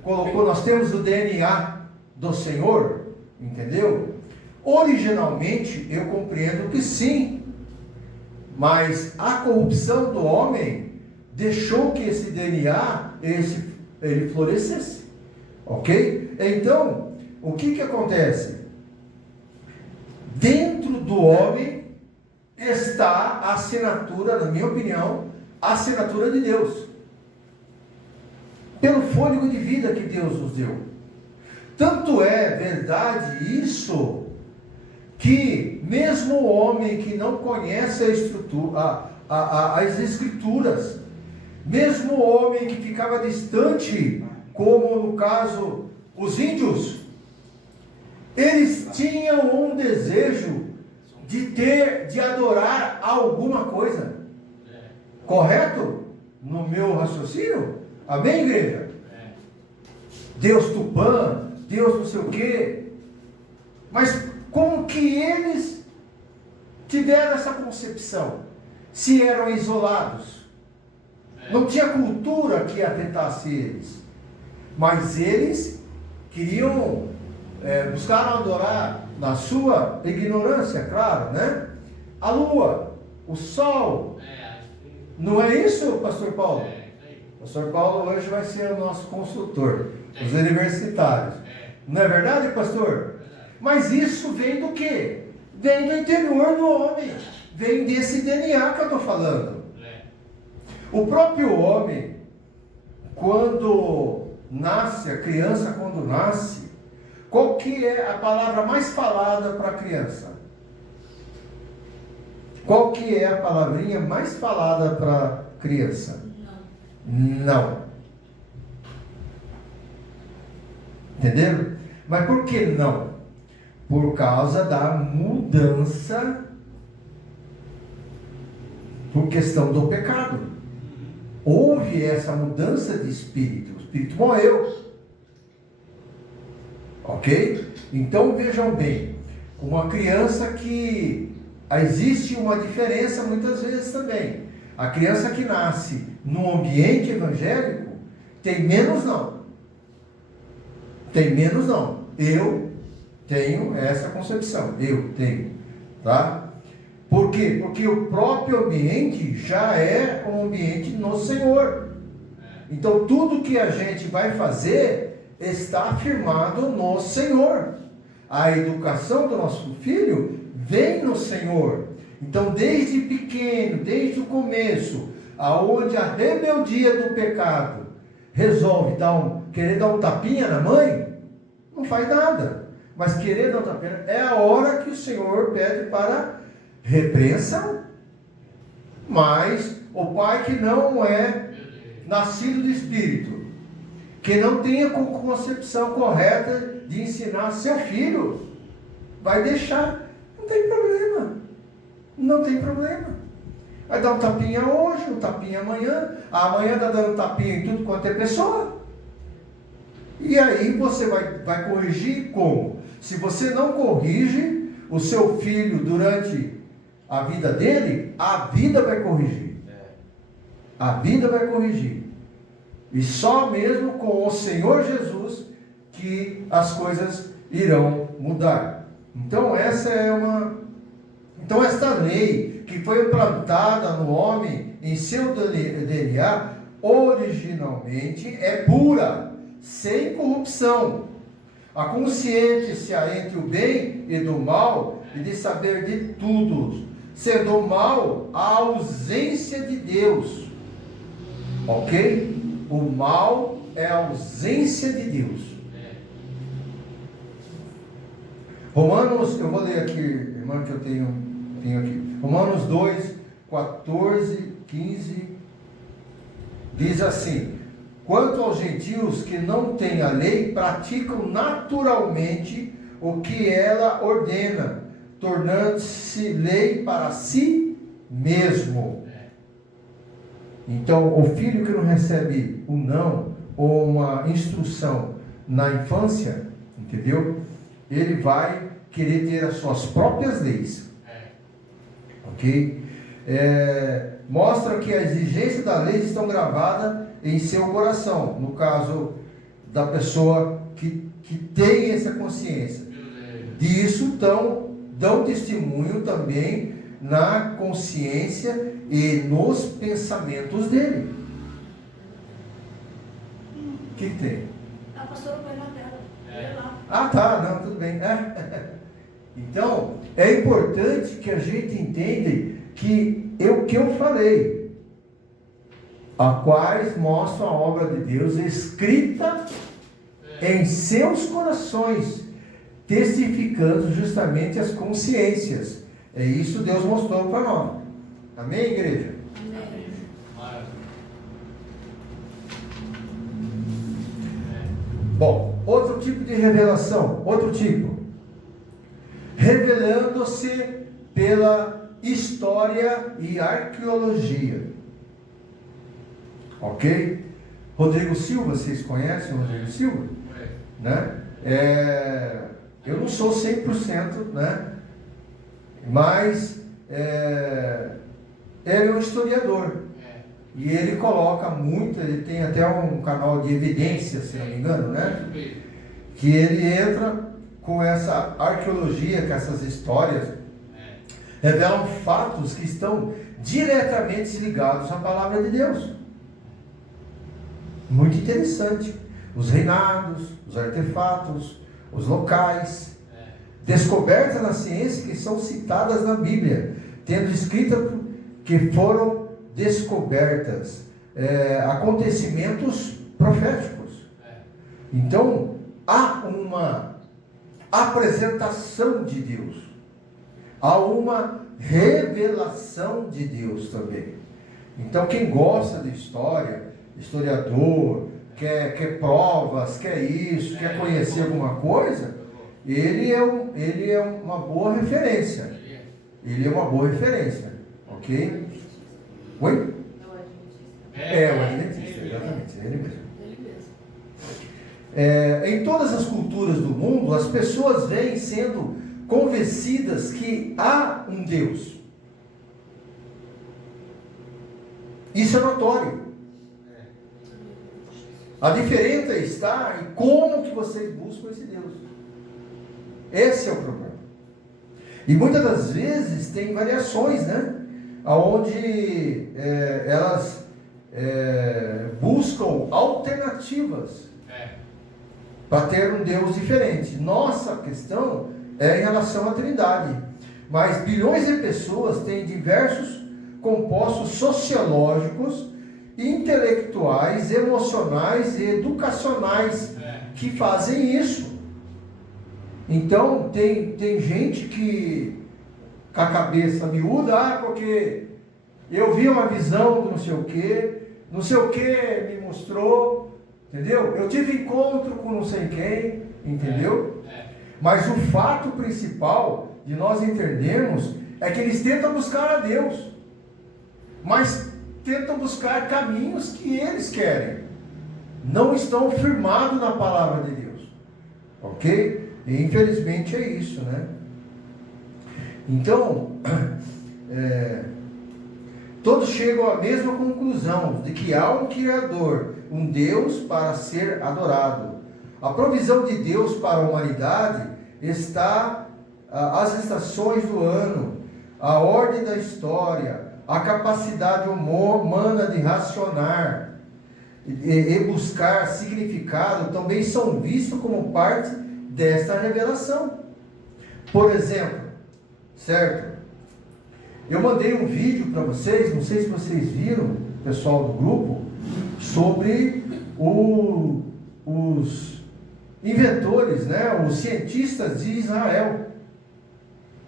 colocou, nós temos o DNA do Senhor, entendeu? Originalmente, eu compreendo que sim, mas a corrupção do homem deixou que esse DNA, ele florescesse, ok? Então, o que acontece? Dentro do homem está a assinatura, na minha opinião, a assinatura de Deus, pelo fôlego de vida que Deus nos deu. Tanto é verdade isso, que mesmo o homem que não conhece a estrutura, as escrituras, mesmo o homem que ficava distante, como no caso os índios, eles tinham um desejo de adorar alguma coisa. Correto? No meu raciocínio? Amém, igreja? Deus Tupã, Deus não sei o quê. Mas como que eles tiveram essa concepção? Se eram isolados. Não tinha cultura que afetasse eles. Mas eles queriam, buscaram adorar na sua ignorância, claro, né? A lua, o sol. Não é isso, pastor Paulo? Pastor Paulo hoje vai ser o nosso consultor, os universitários. Não é verdade, pastor? Mas isso vem do quê? Vem do interior do homem. Vem desse DNA que eu estou falando. O próprio homem, quando nasce, a criança quando nasce, qual que é a palavra mais falada para a criança? Qual que é a palavrinha mais falada para a criança? Não. Entenderam? Mas por que não? Por causa da mudança, por questão do pecado. Houve essa mudança de espírito. O espírito morreu. Ok? Então vejam bem, uma criança que existe uma diferença muitas vezes também. A criança que nasce no ambiente evangélico tem menos não. Tem menos não. Eu tenho essa concepção. Eu tenho. Tá? Por quê? Porque o próprio ambiente já é um ambiente no Senhor. Então tudo que a gente vai fazer está afirmado no Senhor. A educação do nosso filho vem no Senhor. Então desde pequeno, desde o começo, aonde a rebeldia do pecado resolve querer dar um tapinha na mãe, não faz nada. Mas querer dar um tapinha é a hora que o Senhor pede para repreensão. Mas o pai que não é nascido do Espírito, que não tenha a concepção correta de ensinar seu filho, vai deixar. Não tem problema. Não tem problema. Vai dar um tapinha hoje, um tapinha amanhã. Amanhã está dando tapinha em tudo quanto é pessoa. E aí você vai corrigir como? Se você não corrige o seu filho durante a vida dele, a vida vai corrigir. A vida vai corrigir. E só mesmo com o Senhor Jesus que as coisas irão mudar. Então esta lei que foi implantada no homem em seu DNA, originalmente é pura, sem corrupção. A consciência entre o bem e do mal, e de saber de tudo, sendo o mal a ausência de Deus. Ok? O mal é a ausência de Deus. Romanos, eu vou ler aqui, irmão, que eu tenho aqui. Romanos 2, 14, 15, diz assim: quanto aos gentios que não têm a lei, praticam naturalmente o que ela ordena, tornando-se lei para si mesmo. Então, o filho que não recebe um não, ou uma instrução na infância, entendeu? Ele vai querer ter as suas próprias leis. Ok? Mostra que a exigência da lei estão gravadas em seu coração. No caso da pessoa que tem essa consciência. Disso dão testemunho também na consciência e nos pensamentos dele. O que tem? A pastora põe na tela. Ah, tá, não, tudo bem. Então, é importante que a gente entenda que o que eu falei, a quais mostram a obra de Deus escrita em seus corações, testificando justamente as consciências. É isso que Deus mostrou para nós. Amém, igreja? Amém. Bom, outro tipo de revelação, outro tipo. Revelando-se pela história e arqueologia. Ok? Rodrigo Silva, vocês conhecem o Rodrigo Silva? Né? Eu não sou 100%, né? Mas ele é um historiador. E ele coloca muito, ele tem até um canal de evidências, se não me engano, né? Que ele entra com essa arqueologia, com essas histórias, revelam fatos que estão diretamente ligados à palavra de Deus. Muito interessante. Os reinados, os artefatos, os locais, descobertas na ciência que são citadas na Bíblia, tendo escrita que foram descobertas, acontecimentos proféticos. Então, há uma apresentação de Deus, há uma revelação de Deus também. Então, quem gosta de história, historiador, quer provas, quer isso, quer conhecer alguma coisa, ele é uma boa referência. Ele é uma boa referência, ok? Oi? O Adventista, exatamente, é ele mesmo. Em todas as culturas do mundo, as pessoas vêm sendo convencidas que há um Deus. Isso é notório. A diferença está em como que vocês buscam esse Deus. Esse é o problema. E muitas das vezes tem variações, né? Onde elas buscam alternativas para ter um Deus diferente. Nossa questão é em relação à Trindade. Mas bilhões de pessoas têm diversos compostos sociológicos, intelectuais, emocionais e educacionais que fazem isso. Então tem gente que com a cabeça miúda, porque eu vi uma visão do não sei o que me mostrou, entendeu? Eu tive encontro com não sei quem, entendeu? Mas o fato principal de nós entendermos é que eles tentam buscar a Deus, mas tentam buscar caminhos que eles querem, não estão firmados na palavra de Deus, ok? E infelizmente é isso, né? Então, todos chegam à mesma conclusão de que há um Criador, um Deus para ser adorado. A provisão de Deus para a humanidade está as estações do ano, a ordem da história, a capacidade humana de racionar e buscar significado também são vistos como parte desta revelação. Por exemplo, certo? Eu mandei um vídeo para vocês, não sei se vocês viram, pessoal do grupo, sobre os inventores, né? Os cientistas de Israel.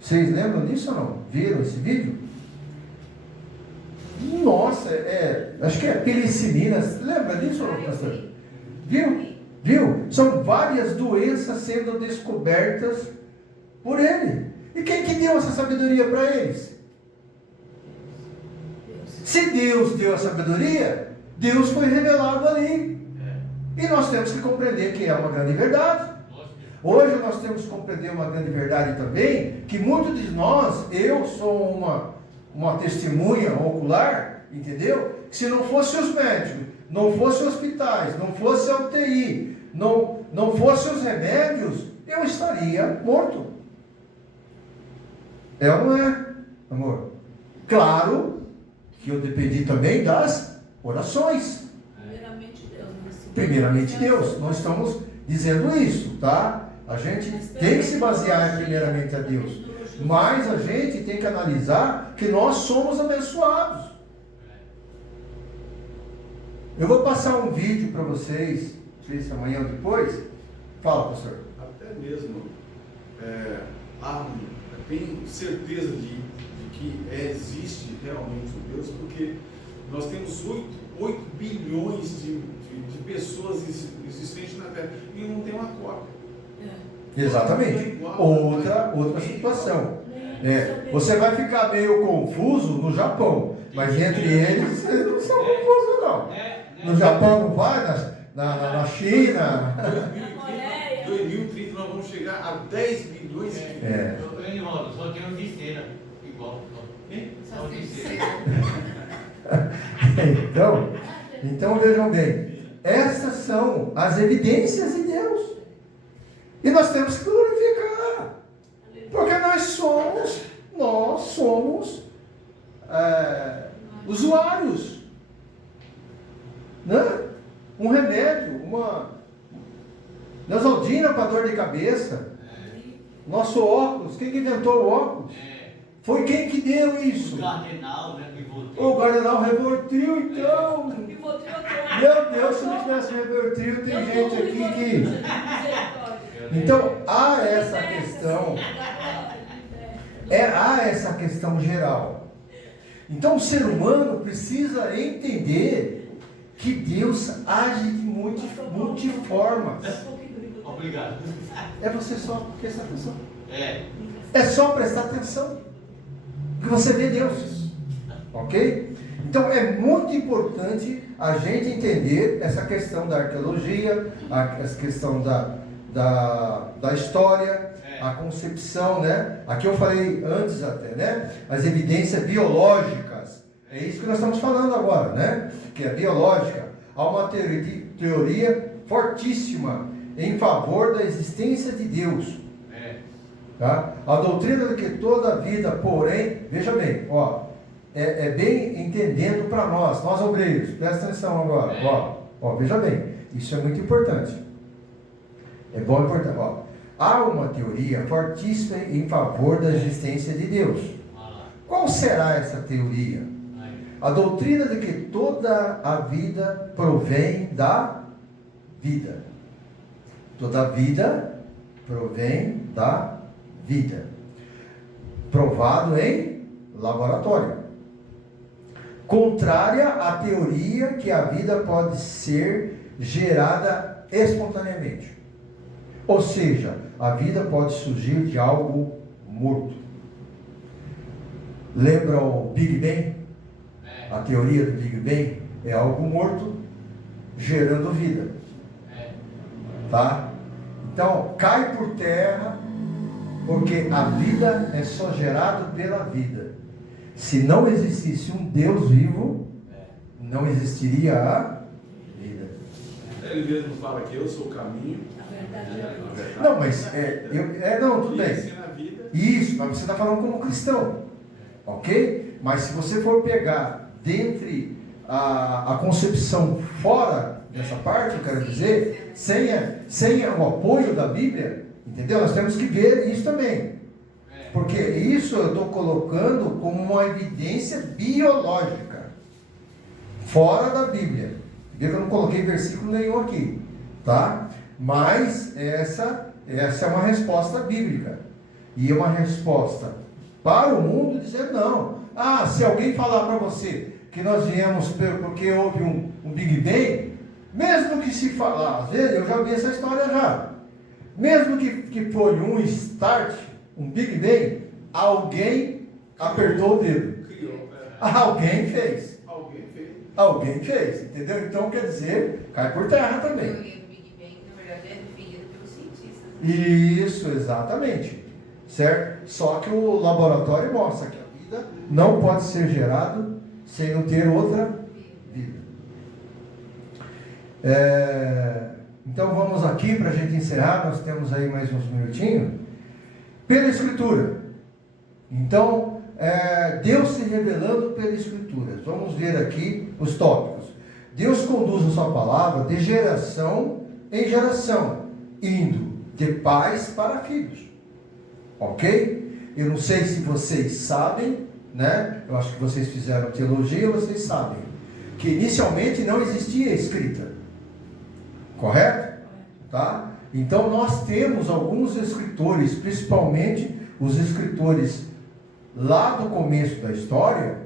Vocês lembram disso ou não? Viram esse vídeo? Nossa, acho que é penicilina. Lembra disso, pastor? Viu? São várias doenças sendo descobertas por ele. E quem que deu essa sabedoria para eles? Se Deus deu a sabedoria, Deus foi revelado ali. E nós temos que compreender que é uma grande verdade. Hoje nós temos que compreender uma grande verdade também, que muitos de nós, eu sou uma testemunha ocular, entendeu? Que se não fosse os médicos, não fosse hospitais, não fosse a UTI, não fosse os remédios, eu estaria morto. É ou não é, amor? Claro que eu dependi também das orações. Primeiramente Deus. Nós estamos dizendo isso, tá? A gente tem que se basear primeiramente a Deus. Mas a gente tem que analisar que nós somos abençoados. Eu vou passar um vídeo para vocês, não sei se amanhã ou depois. Fala, pastor. Até mesmo, tenho certeza de que existe realmente um Deus, porque nós temos 8 bilhões de pessoas existentes na Terra e não tem uma cópia. Exatamente. Outra situação. Você vai ficar meio confuso no Japão, mas entre eles não são confusos não. No Japão não vai, na China. 2030 nós vamos chegar a 10 bilhões de quilômetros. Só tem um de cera, igual. Só de cera. Então vejam bem, essas são as evidências de Deus. E nós temos que glorificar. Porque nós somos usuários. Né? Um remédio, uma Neosaldina para dor de cabeça. Nosso óculos, quem que inventou o óculos? Foi quem que deu isso? O Cardenal, né? O Cardenal Rivotril, então. Meu Deus, se não tivesse Rivotril, tem gente aqui que. Então, há essa questão. Há essa questão geral. Então, o ser humano precisa entender que Deus age de multiformas. Obrigado. É você só prestar atenção. É só prestar atenção. Que você vê Deus. Ok? Então, é muito importante a gente entender essa questão da arqueologia, essa questão da história, a concepção, né? Aqui eu falei antes até, né? As evidências biológicas. É isso que nós estamos falando agora, né? Que é biológica. Há uma teoria fortíssima em favor da existência de Deus. Tá? A doutrina de que toda a vida, porém, veja bem, é bem entendendo para nós obreiros, presta atenção agora, veja bem, isso é muito importante. É bom e importante. Há uma teoria fortíssima em favor da existência de Deus. Qual será essa teoria? A doutrina de que toda a vida provém da vida. Toda a vida provém da vida. Provado em laboratório. Contrária à teoria que a vida pode ser gerada espontaneamente. Ou seja, a vida pode surgir de algo morto. Lembra o Big Bang? A teoria do Big Bang é algo morto gerando vida. Tá? Então, cai por terra, porque a vida é só gerada pela vida. Se não existisse um Deus vivo, não existiria a vida. Ele mesmo fala que eu sou o caminho. Não, mas tudo bem. Isso, mas você está falando como cristão, ok? Mas se você for pegar dentre a concepção fora dessa parte, eu quero dizer, sem o apoio da Bíblia, entendeu? Nós temos que ver isso também. Porque isso eu estou colocando como uma evidência biológica, fora da Bíblia. Vê que eu não coloquei versículo nenhum aqui, tá? Mas essa é uma resposta bíblica. E é uma resposta para o mundo dizer não. Se alguém falar para você que nós viemos porque houve um Big Bang, mesmo que se falar, às vezes eu já vi essa história já. Mesmo que foi um start, um Big Bang, alguém apertou o dedo. Alguém fez. Alguém fez, entendeu? Então quer dizer, cai por terra também. A teoria do Big Bang, na verdade, é defendida pelos cientistas. Isso, exatamente. Certo? Só que o laboratório mostra que a vida não pode ser gerada sem não ter outra vida. Então vamos aqui para a gente encerrar, nós temos aí mais uns minutinhos. Pela Escritura. Então, Deus se revelando pela Escritura. Vamos ver aqui os tópicos. Deus conduz a sua palavra de geração em geração, indo de pais para filhos. Ok? Eu não sei se vocês sabem, né? Eu acho que vocês fizeram teologia, vocês sabem que inicialmente não existia escrita. Correto? Tá? Então nós temos alguns escritores, principalmente os escritores lá do começo da história,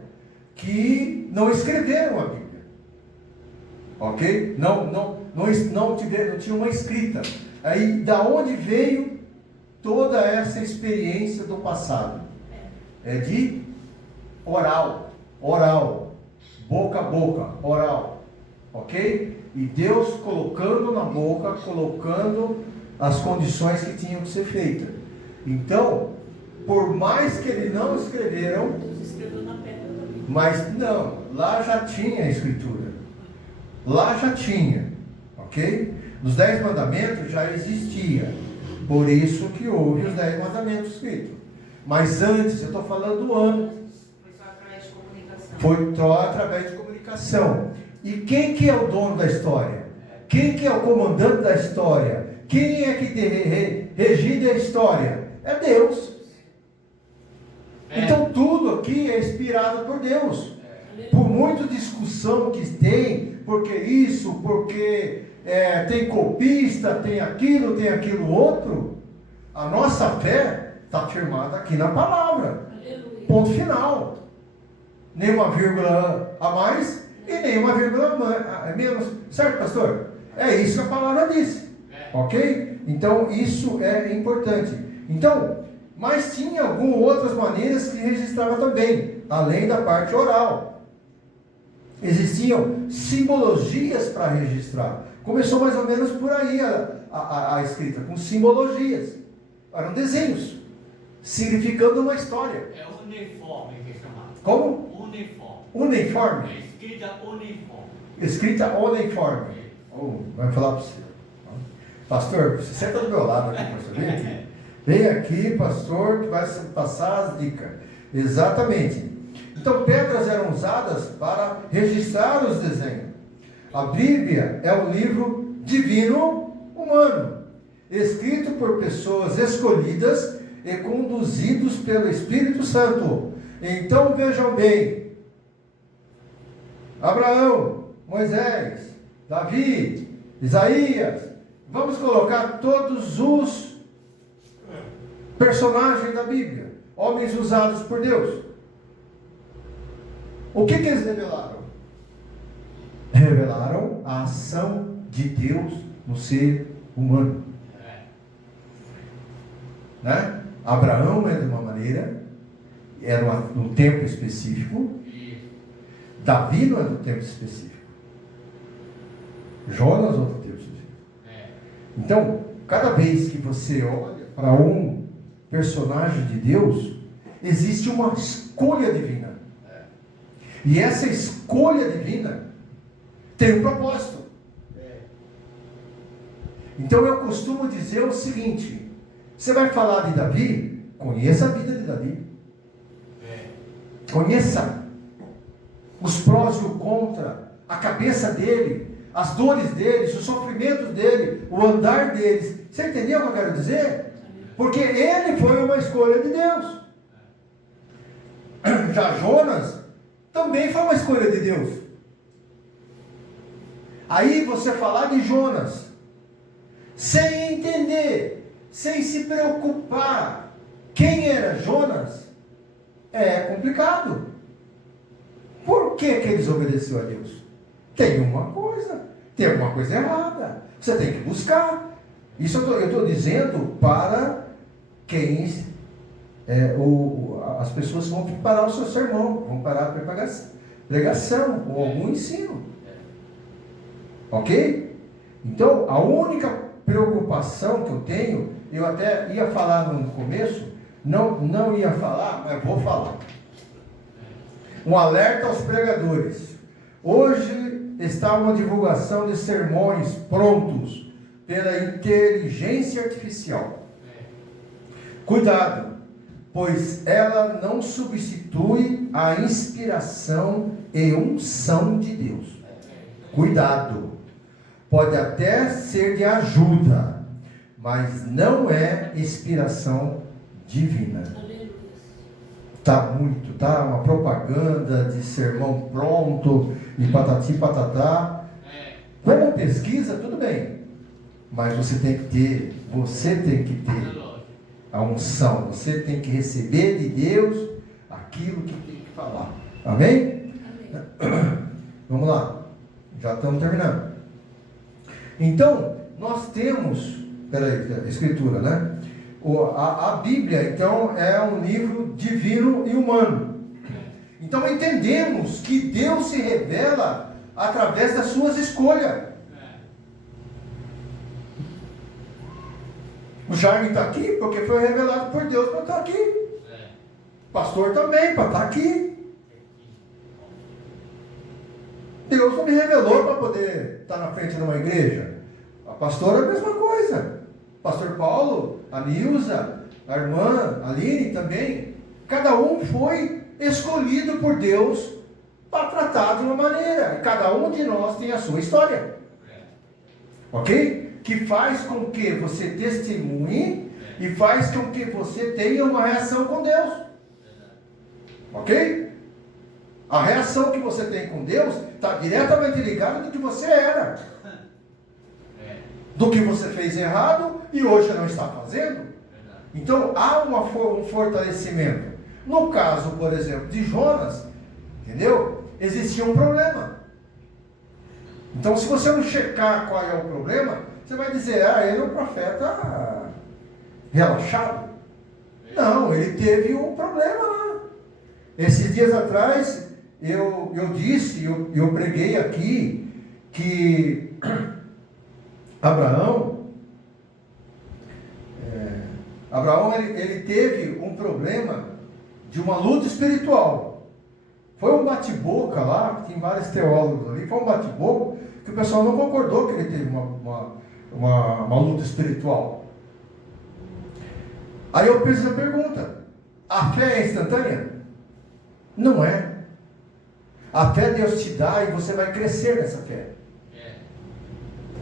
que não escreveram a Bíblia. Ok? Não tinha uma escrita. Aí, da onde veio toda essa experiência do passado? é de oral, boca a boca, oral, ok? E Deus colocando na boca, colocando as condições que tinham que ser feitas. Então, por mais que eles não escreveram, Deus escreveu na pedra da Bíblia. mas não, lá já tinha a escritura, lá já tinha, ok? Os 10 mandamentos já existia, por isso que houve os 10 mandamentos escritos. Mas antes, eu estou falando antes. Foi só através de comunicação. Foi só através de comunicação. E quem que é o dono da história? Quem que é o comandante da história? Quem é que regida a história? É Deus. Então tudo aqui é inspirado por Deus. Por muita discussão que tem, porque isso, porque tem copista, tem aquilo outro, a nossa fé está firmada aqui na palavra. Aleluia. Ponto final. Nenhuma vírgula a mais e nenhuma vírgula a menos. Certo, pastor? É isso que a palavra diz. Ok? Então isso é importante. Então, mas tinha algumas outras maneiras que registrava também, além da parte oral. Existiam simbologias para registrar. Começou mais ou menos por aí a escrita, com simbologias. Eram desenhos, significando uma história. É uniforme que é chamado. Como? Uniforme. Uniforme. É escrita uniforme. Escrita uniforme. Vai falar para você. Pastor, você senta do meu lado aqui, pastor. Vem aqui. Vem aqui, pastor, que vai passar as dicas. Exatamente. Então, pedras eram usadas para registrar os desenhos. A Bíblia é um livro divino humano, escrito por pessoas escolhidas e conduzidos pelo Espírito Santo. Então, vejam bem. Abraão, Moisés, Davi, Isaías. Vamos colocar todos os personagens da Bíblia, homens usados por Deus. O que eles revelaram? Revelaram a ação de Deus no ser humano. Né? Abraão é de uma maneira, era num tempo específico. Davi não é num tempo específico. Jonas outro tempo específico. Então, cada vez que você olha para um personagem de Deus, existe uma escolha divina. E essa escolha divina tem um propósito. Então eu costumo dizer o seguinte: você vai falar de Davi, conheça a vida de Davi. Conheça os prós e o contra, a cabeça dele, as dores deles, os sofrimentos dele, o andar deles. Você entendeu o que eu quero dizer? Porque ele foi uma escolha de Deus. Já Jonas também foi uma escolha de Deus. Aí você falar de Jonas, sem entender, sem se preocupar quem era Jonas, é complicado. Por que eles obedeceram a Deus? Tem alguma coisa errada. Você tem que buscar. Isso eu estou dizendo para quem as pessoas vão preparar o seu sermão, vão parar a pregação ou algum ensino. Ok? Então, a única preocupação que eu tenho, eu até ia falar no começo, não ia falar, mas vou falar. Um alerta aos pregadores. Hoje está uma divulgação de sermões prontos pela inteligência artificial. Cuidado, pois ela não substitui a inspiração e unção de Deus. Cuidado, pode até ser de ajuda, mas não é inspiração divina. Tá uma propaganda de sermão pronto e patati patatá. Como pesquisa, tudo bem, mas você tem que ter a unção, você tem que receber de Deus aquilo que tem que falar. Amém? Vamos lá, já estamos terminando. Então, nós temos, escritura, né? A Bíblia, então, é um livro divino e humano. Então entendemos que Deus se revela através das suas escolhas. O Jaime está aqui porque foi revelado por Deus para estar aqui. O pastor também, para estar aqui. Deus não me revelou para poder estar na frente de uma igreja. A pastora é a mesma coisa. O pastor Paulo, a Nilza, a irmã Aline também. Cada um foi escolhido por Deus para tratar de uma maneira. E cada um de nós tem a sua história. Ok? Que faz com que você testemunhe e faz com que você tenha uma reação com Deus. Ok? A reação que você tem com Deus está diretamente ligada do que você era. Do que você fez errado e hoje não está fazendo. Então há um fortalecimento. No caso, por exemplo, de Jonas, entendeu? Existia um problema. Então se você não checar qual é o problema, você vai dizer, ele é um profeta relaxado. Não, ele teve um problema lá. Esses dias atrás, eu disse, eu preguei aqui, que Abraão, ele teve um problema de uma luta espiritual. Foi um bate-boca lá, tem vários teólogos ali, foi um bate-boca, que o pessoal não concordou que ele teve uma luta espiritual. Aí eu fiz a pergunta: a fé é instantânea? Não é. A fé Deus te dá e você vai crescer nessa fé.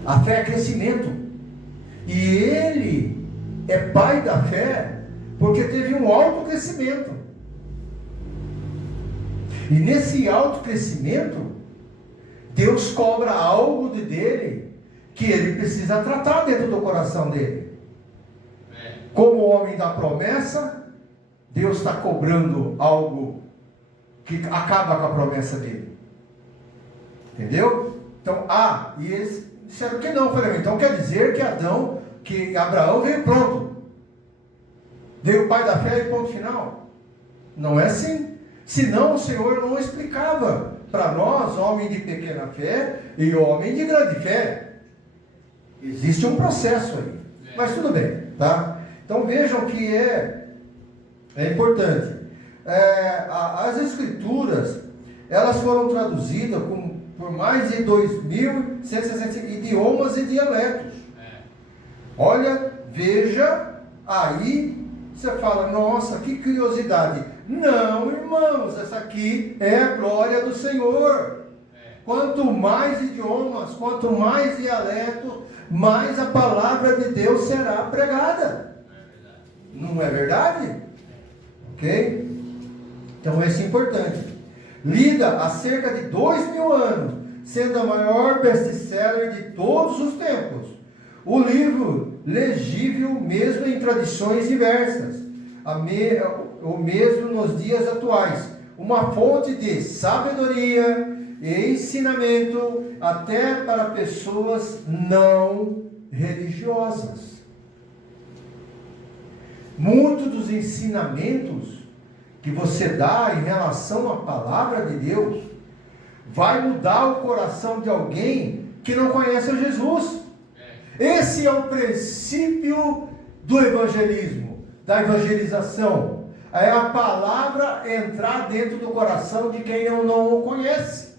A fé é crescimento. E ele é pai da fé porque teve um alto crescimento. E nesse alto crescimento, Deus cobra algo dele que ele precisa tratar dentro do coração dele. Como homem da promessa, Deus está cobrando algo que acaba com a promessa dele. Entendeu? Então, e eles disseram que não. Eu falei, então quer dizer que Abraão veio pronto. Veio o pai da fé e ponto final. Não é assim. Senão o Senhor não explicava para nós, homem de pequena fé e homem de grande fé. Existe um processo aí. Mas tudo bem, tá? Então vejam que é importante. As escrituras, elas foram traduzidas por mais de 2.160 idiomas e dialetos. Olha, veja, aí você fala, nossa, que curiosidade. Não, irmãos, essa aqui é a glória do Senhor. Quanto mais idiomas, quanto mais dialetos, mais a palavra de Deus será pregada. Não é verdade? Ok? Então isso é importante. Lida há cerca de 2.000 anos, sendo a maior best-seller de todos os tempos. O livro legível mesmo em tradições diversas. O mesmo nos dias atuais. Uma fonte de sabedoria e ensinamento até para pessoas não religiosas. Muitos dos ensinamentos que você dá em relação à palavra de Deus vai mudar o coração de alguém que não conhece a Jesus. Esse é o princípio do evangelismo, da evangelização. É a palavra entrar dentro do coração de quem não o conhece.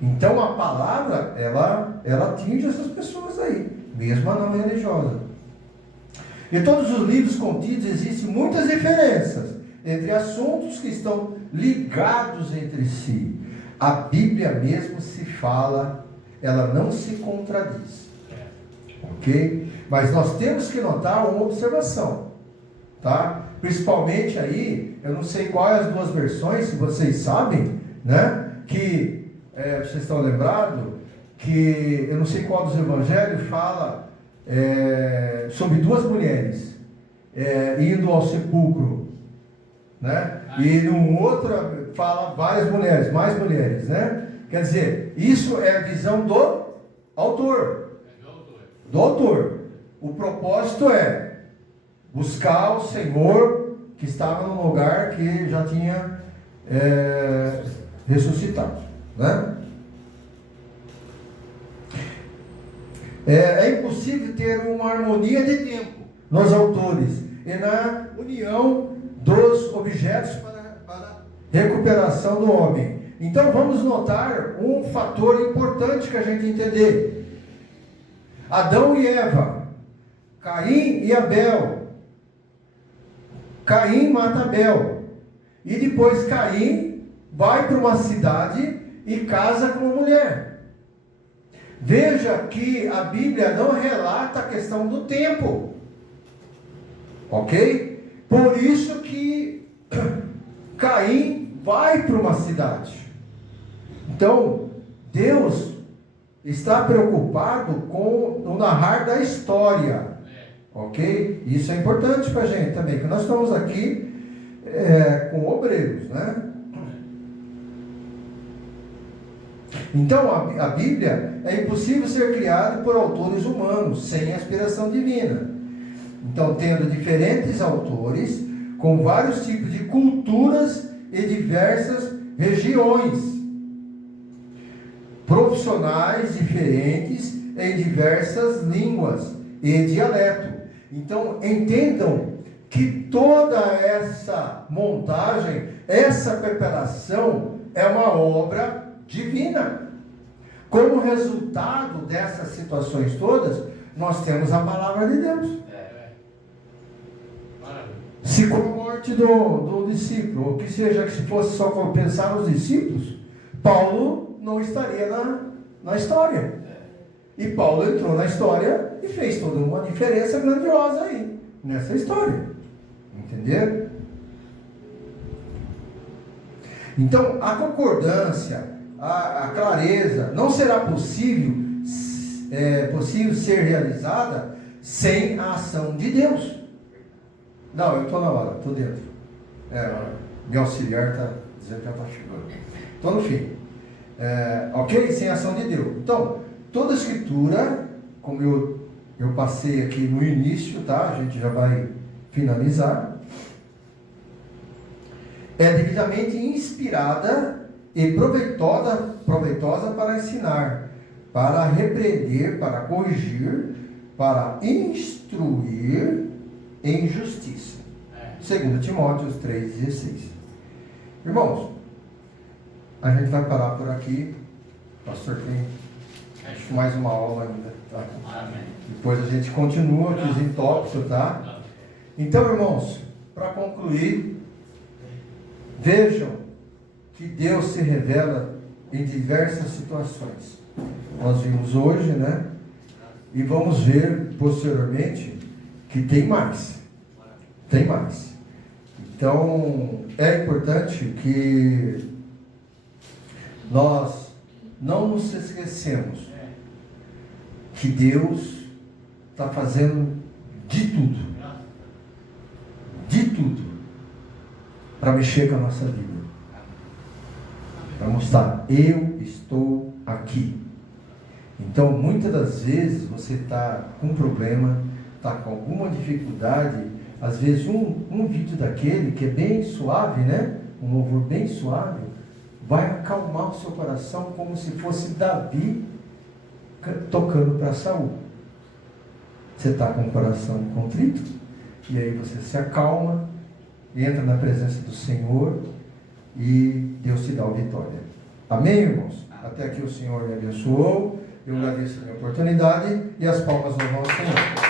Então a palavra, ela atinge essas pessoas aí, mesmo a não religiosa. Em todos os livros contidos existem muitas diferenças entre assuntos que estão ligados entre si. A Bíblia mesmo se fala, ela não se contradiz. Ok? Mas nós temos que notar uma observação, tá? Principalmente aí, eu não sei quais as duas versões, se vocês sabem, né? Que, vocês estão lembrados, que eu não sei qual dos evangelhos fala sobre duas mulheres indo ao sepulcro, né? E num outro fala várias mulheres, mais mulheres, né? Quer dizer, isso é a visão do autor. Do autor. O propósito é buscar o Senhor que estava no lugar que já tinha ressuscitado, né? É impossível ter uma harmonia de tempo nos autores e na união dos objetos para recuperação do homem. Então vamos notar um fator importante que a gente entender. Adão e Eva, Caim e Abel. Caim mata Abel. E depois Caim vai para uma cidade e casa com uma mulher. Veja que a Bíblia não relata a questão do tempo. Ok? Por isso que Caim vai para uma cidade. Então, Deus está preocupado com o narrar da história. Ok? Isso é importante para a gente também, porque nós estamos aqui com obreiros, né? Então, a Bíblia é impossível ser criada por autores humanos, sem inspiração divina. Então, tendo diferentes autores, com vários tipos de culturas e diversas regiões, profissionais diferentes em diversas línguas e dialeto. Então, entendam que toda essa montagem, essa preparação é uma obra divina. Como resultado dessas situações todas, nós temos a palavra de Deus. Se com a morte do discípulo, ou que seja, que se fosse só pensar nos discípulos, Paulo não estaria na história. E Paulo entrou na história e fez toda uma diferença grandiosa aí, nessa história. Entenderam? Então, a concordância, a clareza, não será possível ser realizada sem a ação de Deus. Não, eu estou na hora, estou dentro. Meu auxiliar está dizendo que já está chegando. Estou no fim. Ok? Sem a ação de Deus. Então, toda a escritura, como eu passei aqui no início, tá? A gente já vai finalizar. É devidamente inspirada e proveitosa para ensinar, para repreender, para corrigir, para instruir em justiça. 2 Timóteo 3,16. Irmãos, a gente vai parar por aqui. O pastor tem mais uma aula ainda, tá? Amém. Depois a gente continua com os tópicos, tá? Então, irmãos, para concluir, vejam que Deus se revela em diversas situações. Nós vimos hoje, né? E vamos ver posteriormente que tem mais. Tem mais. Então, é importante que nós não nos esquecemos que Deus está fazendo de tudo, para mexer com a nossa vida. Para mostrar, eu estou aqui. Então, muitas das vezes, você está com um problema, está com alguma dificuldade, às vezes um vídeo daquele que é bem suave, né? Um louvor bem suave, vai acalmar o seu coração como se fosse Davi tocando para Saul. Você está com o coração contrito, e aí você se acalma, entra na presença do Senhor e Deus te dá a vitória. Amém, irmãos? Até aqui o Senhor me abençoou. Eu agradeço a minha oportunidade e as palmas louvam ao Senhor.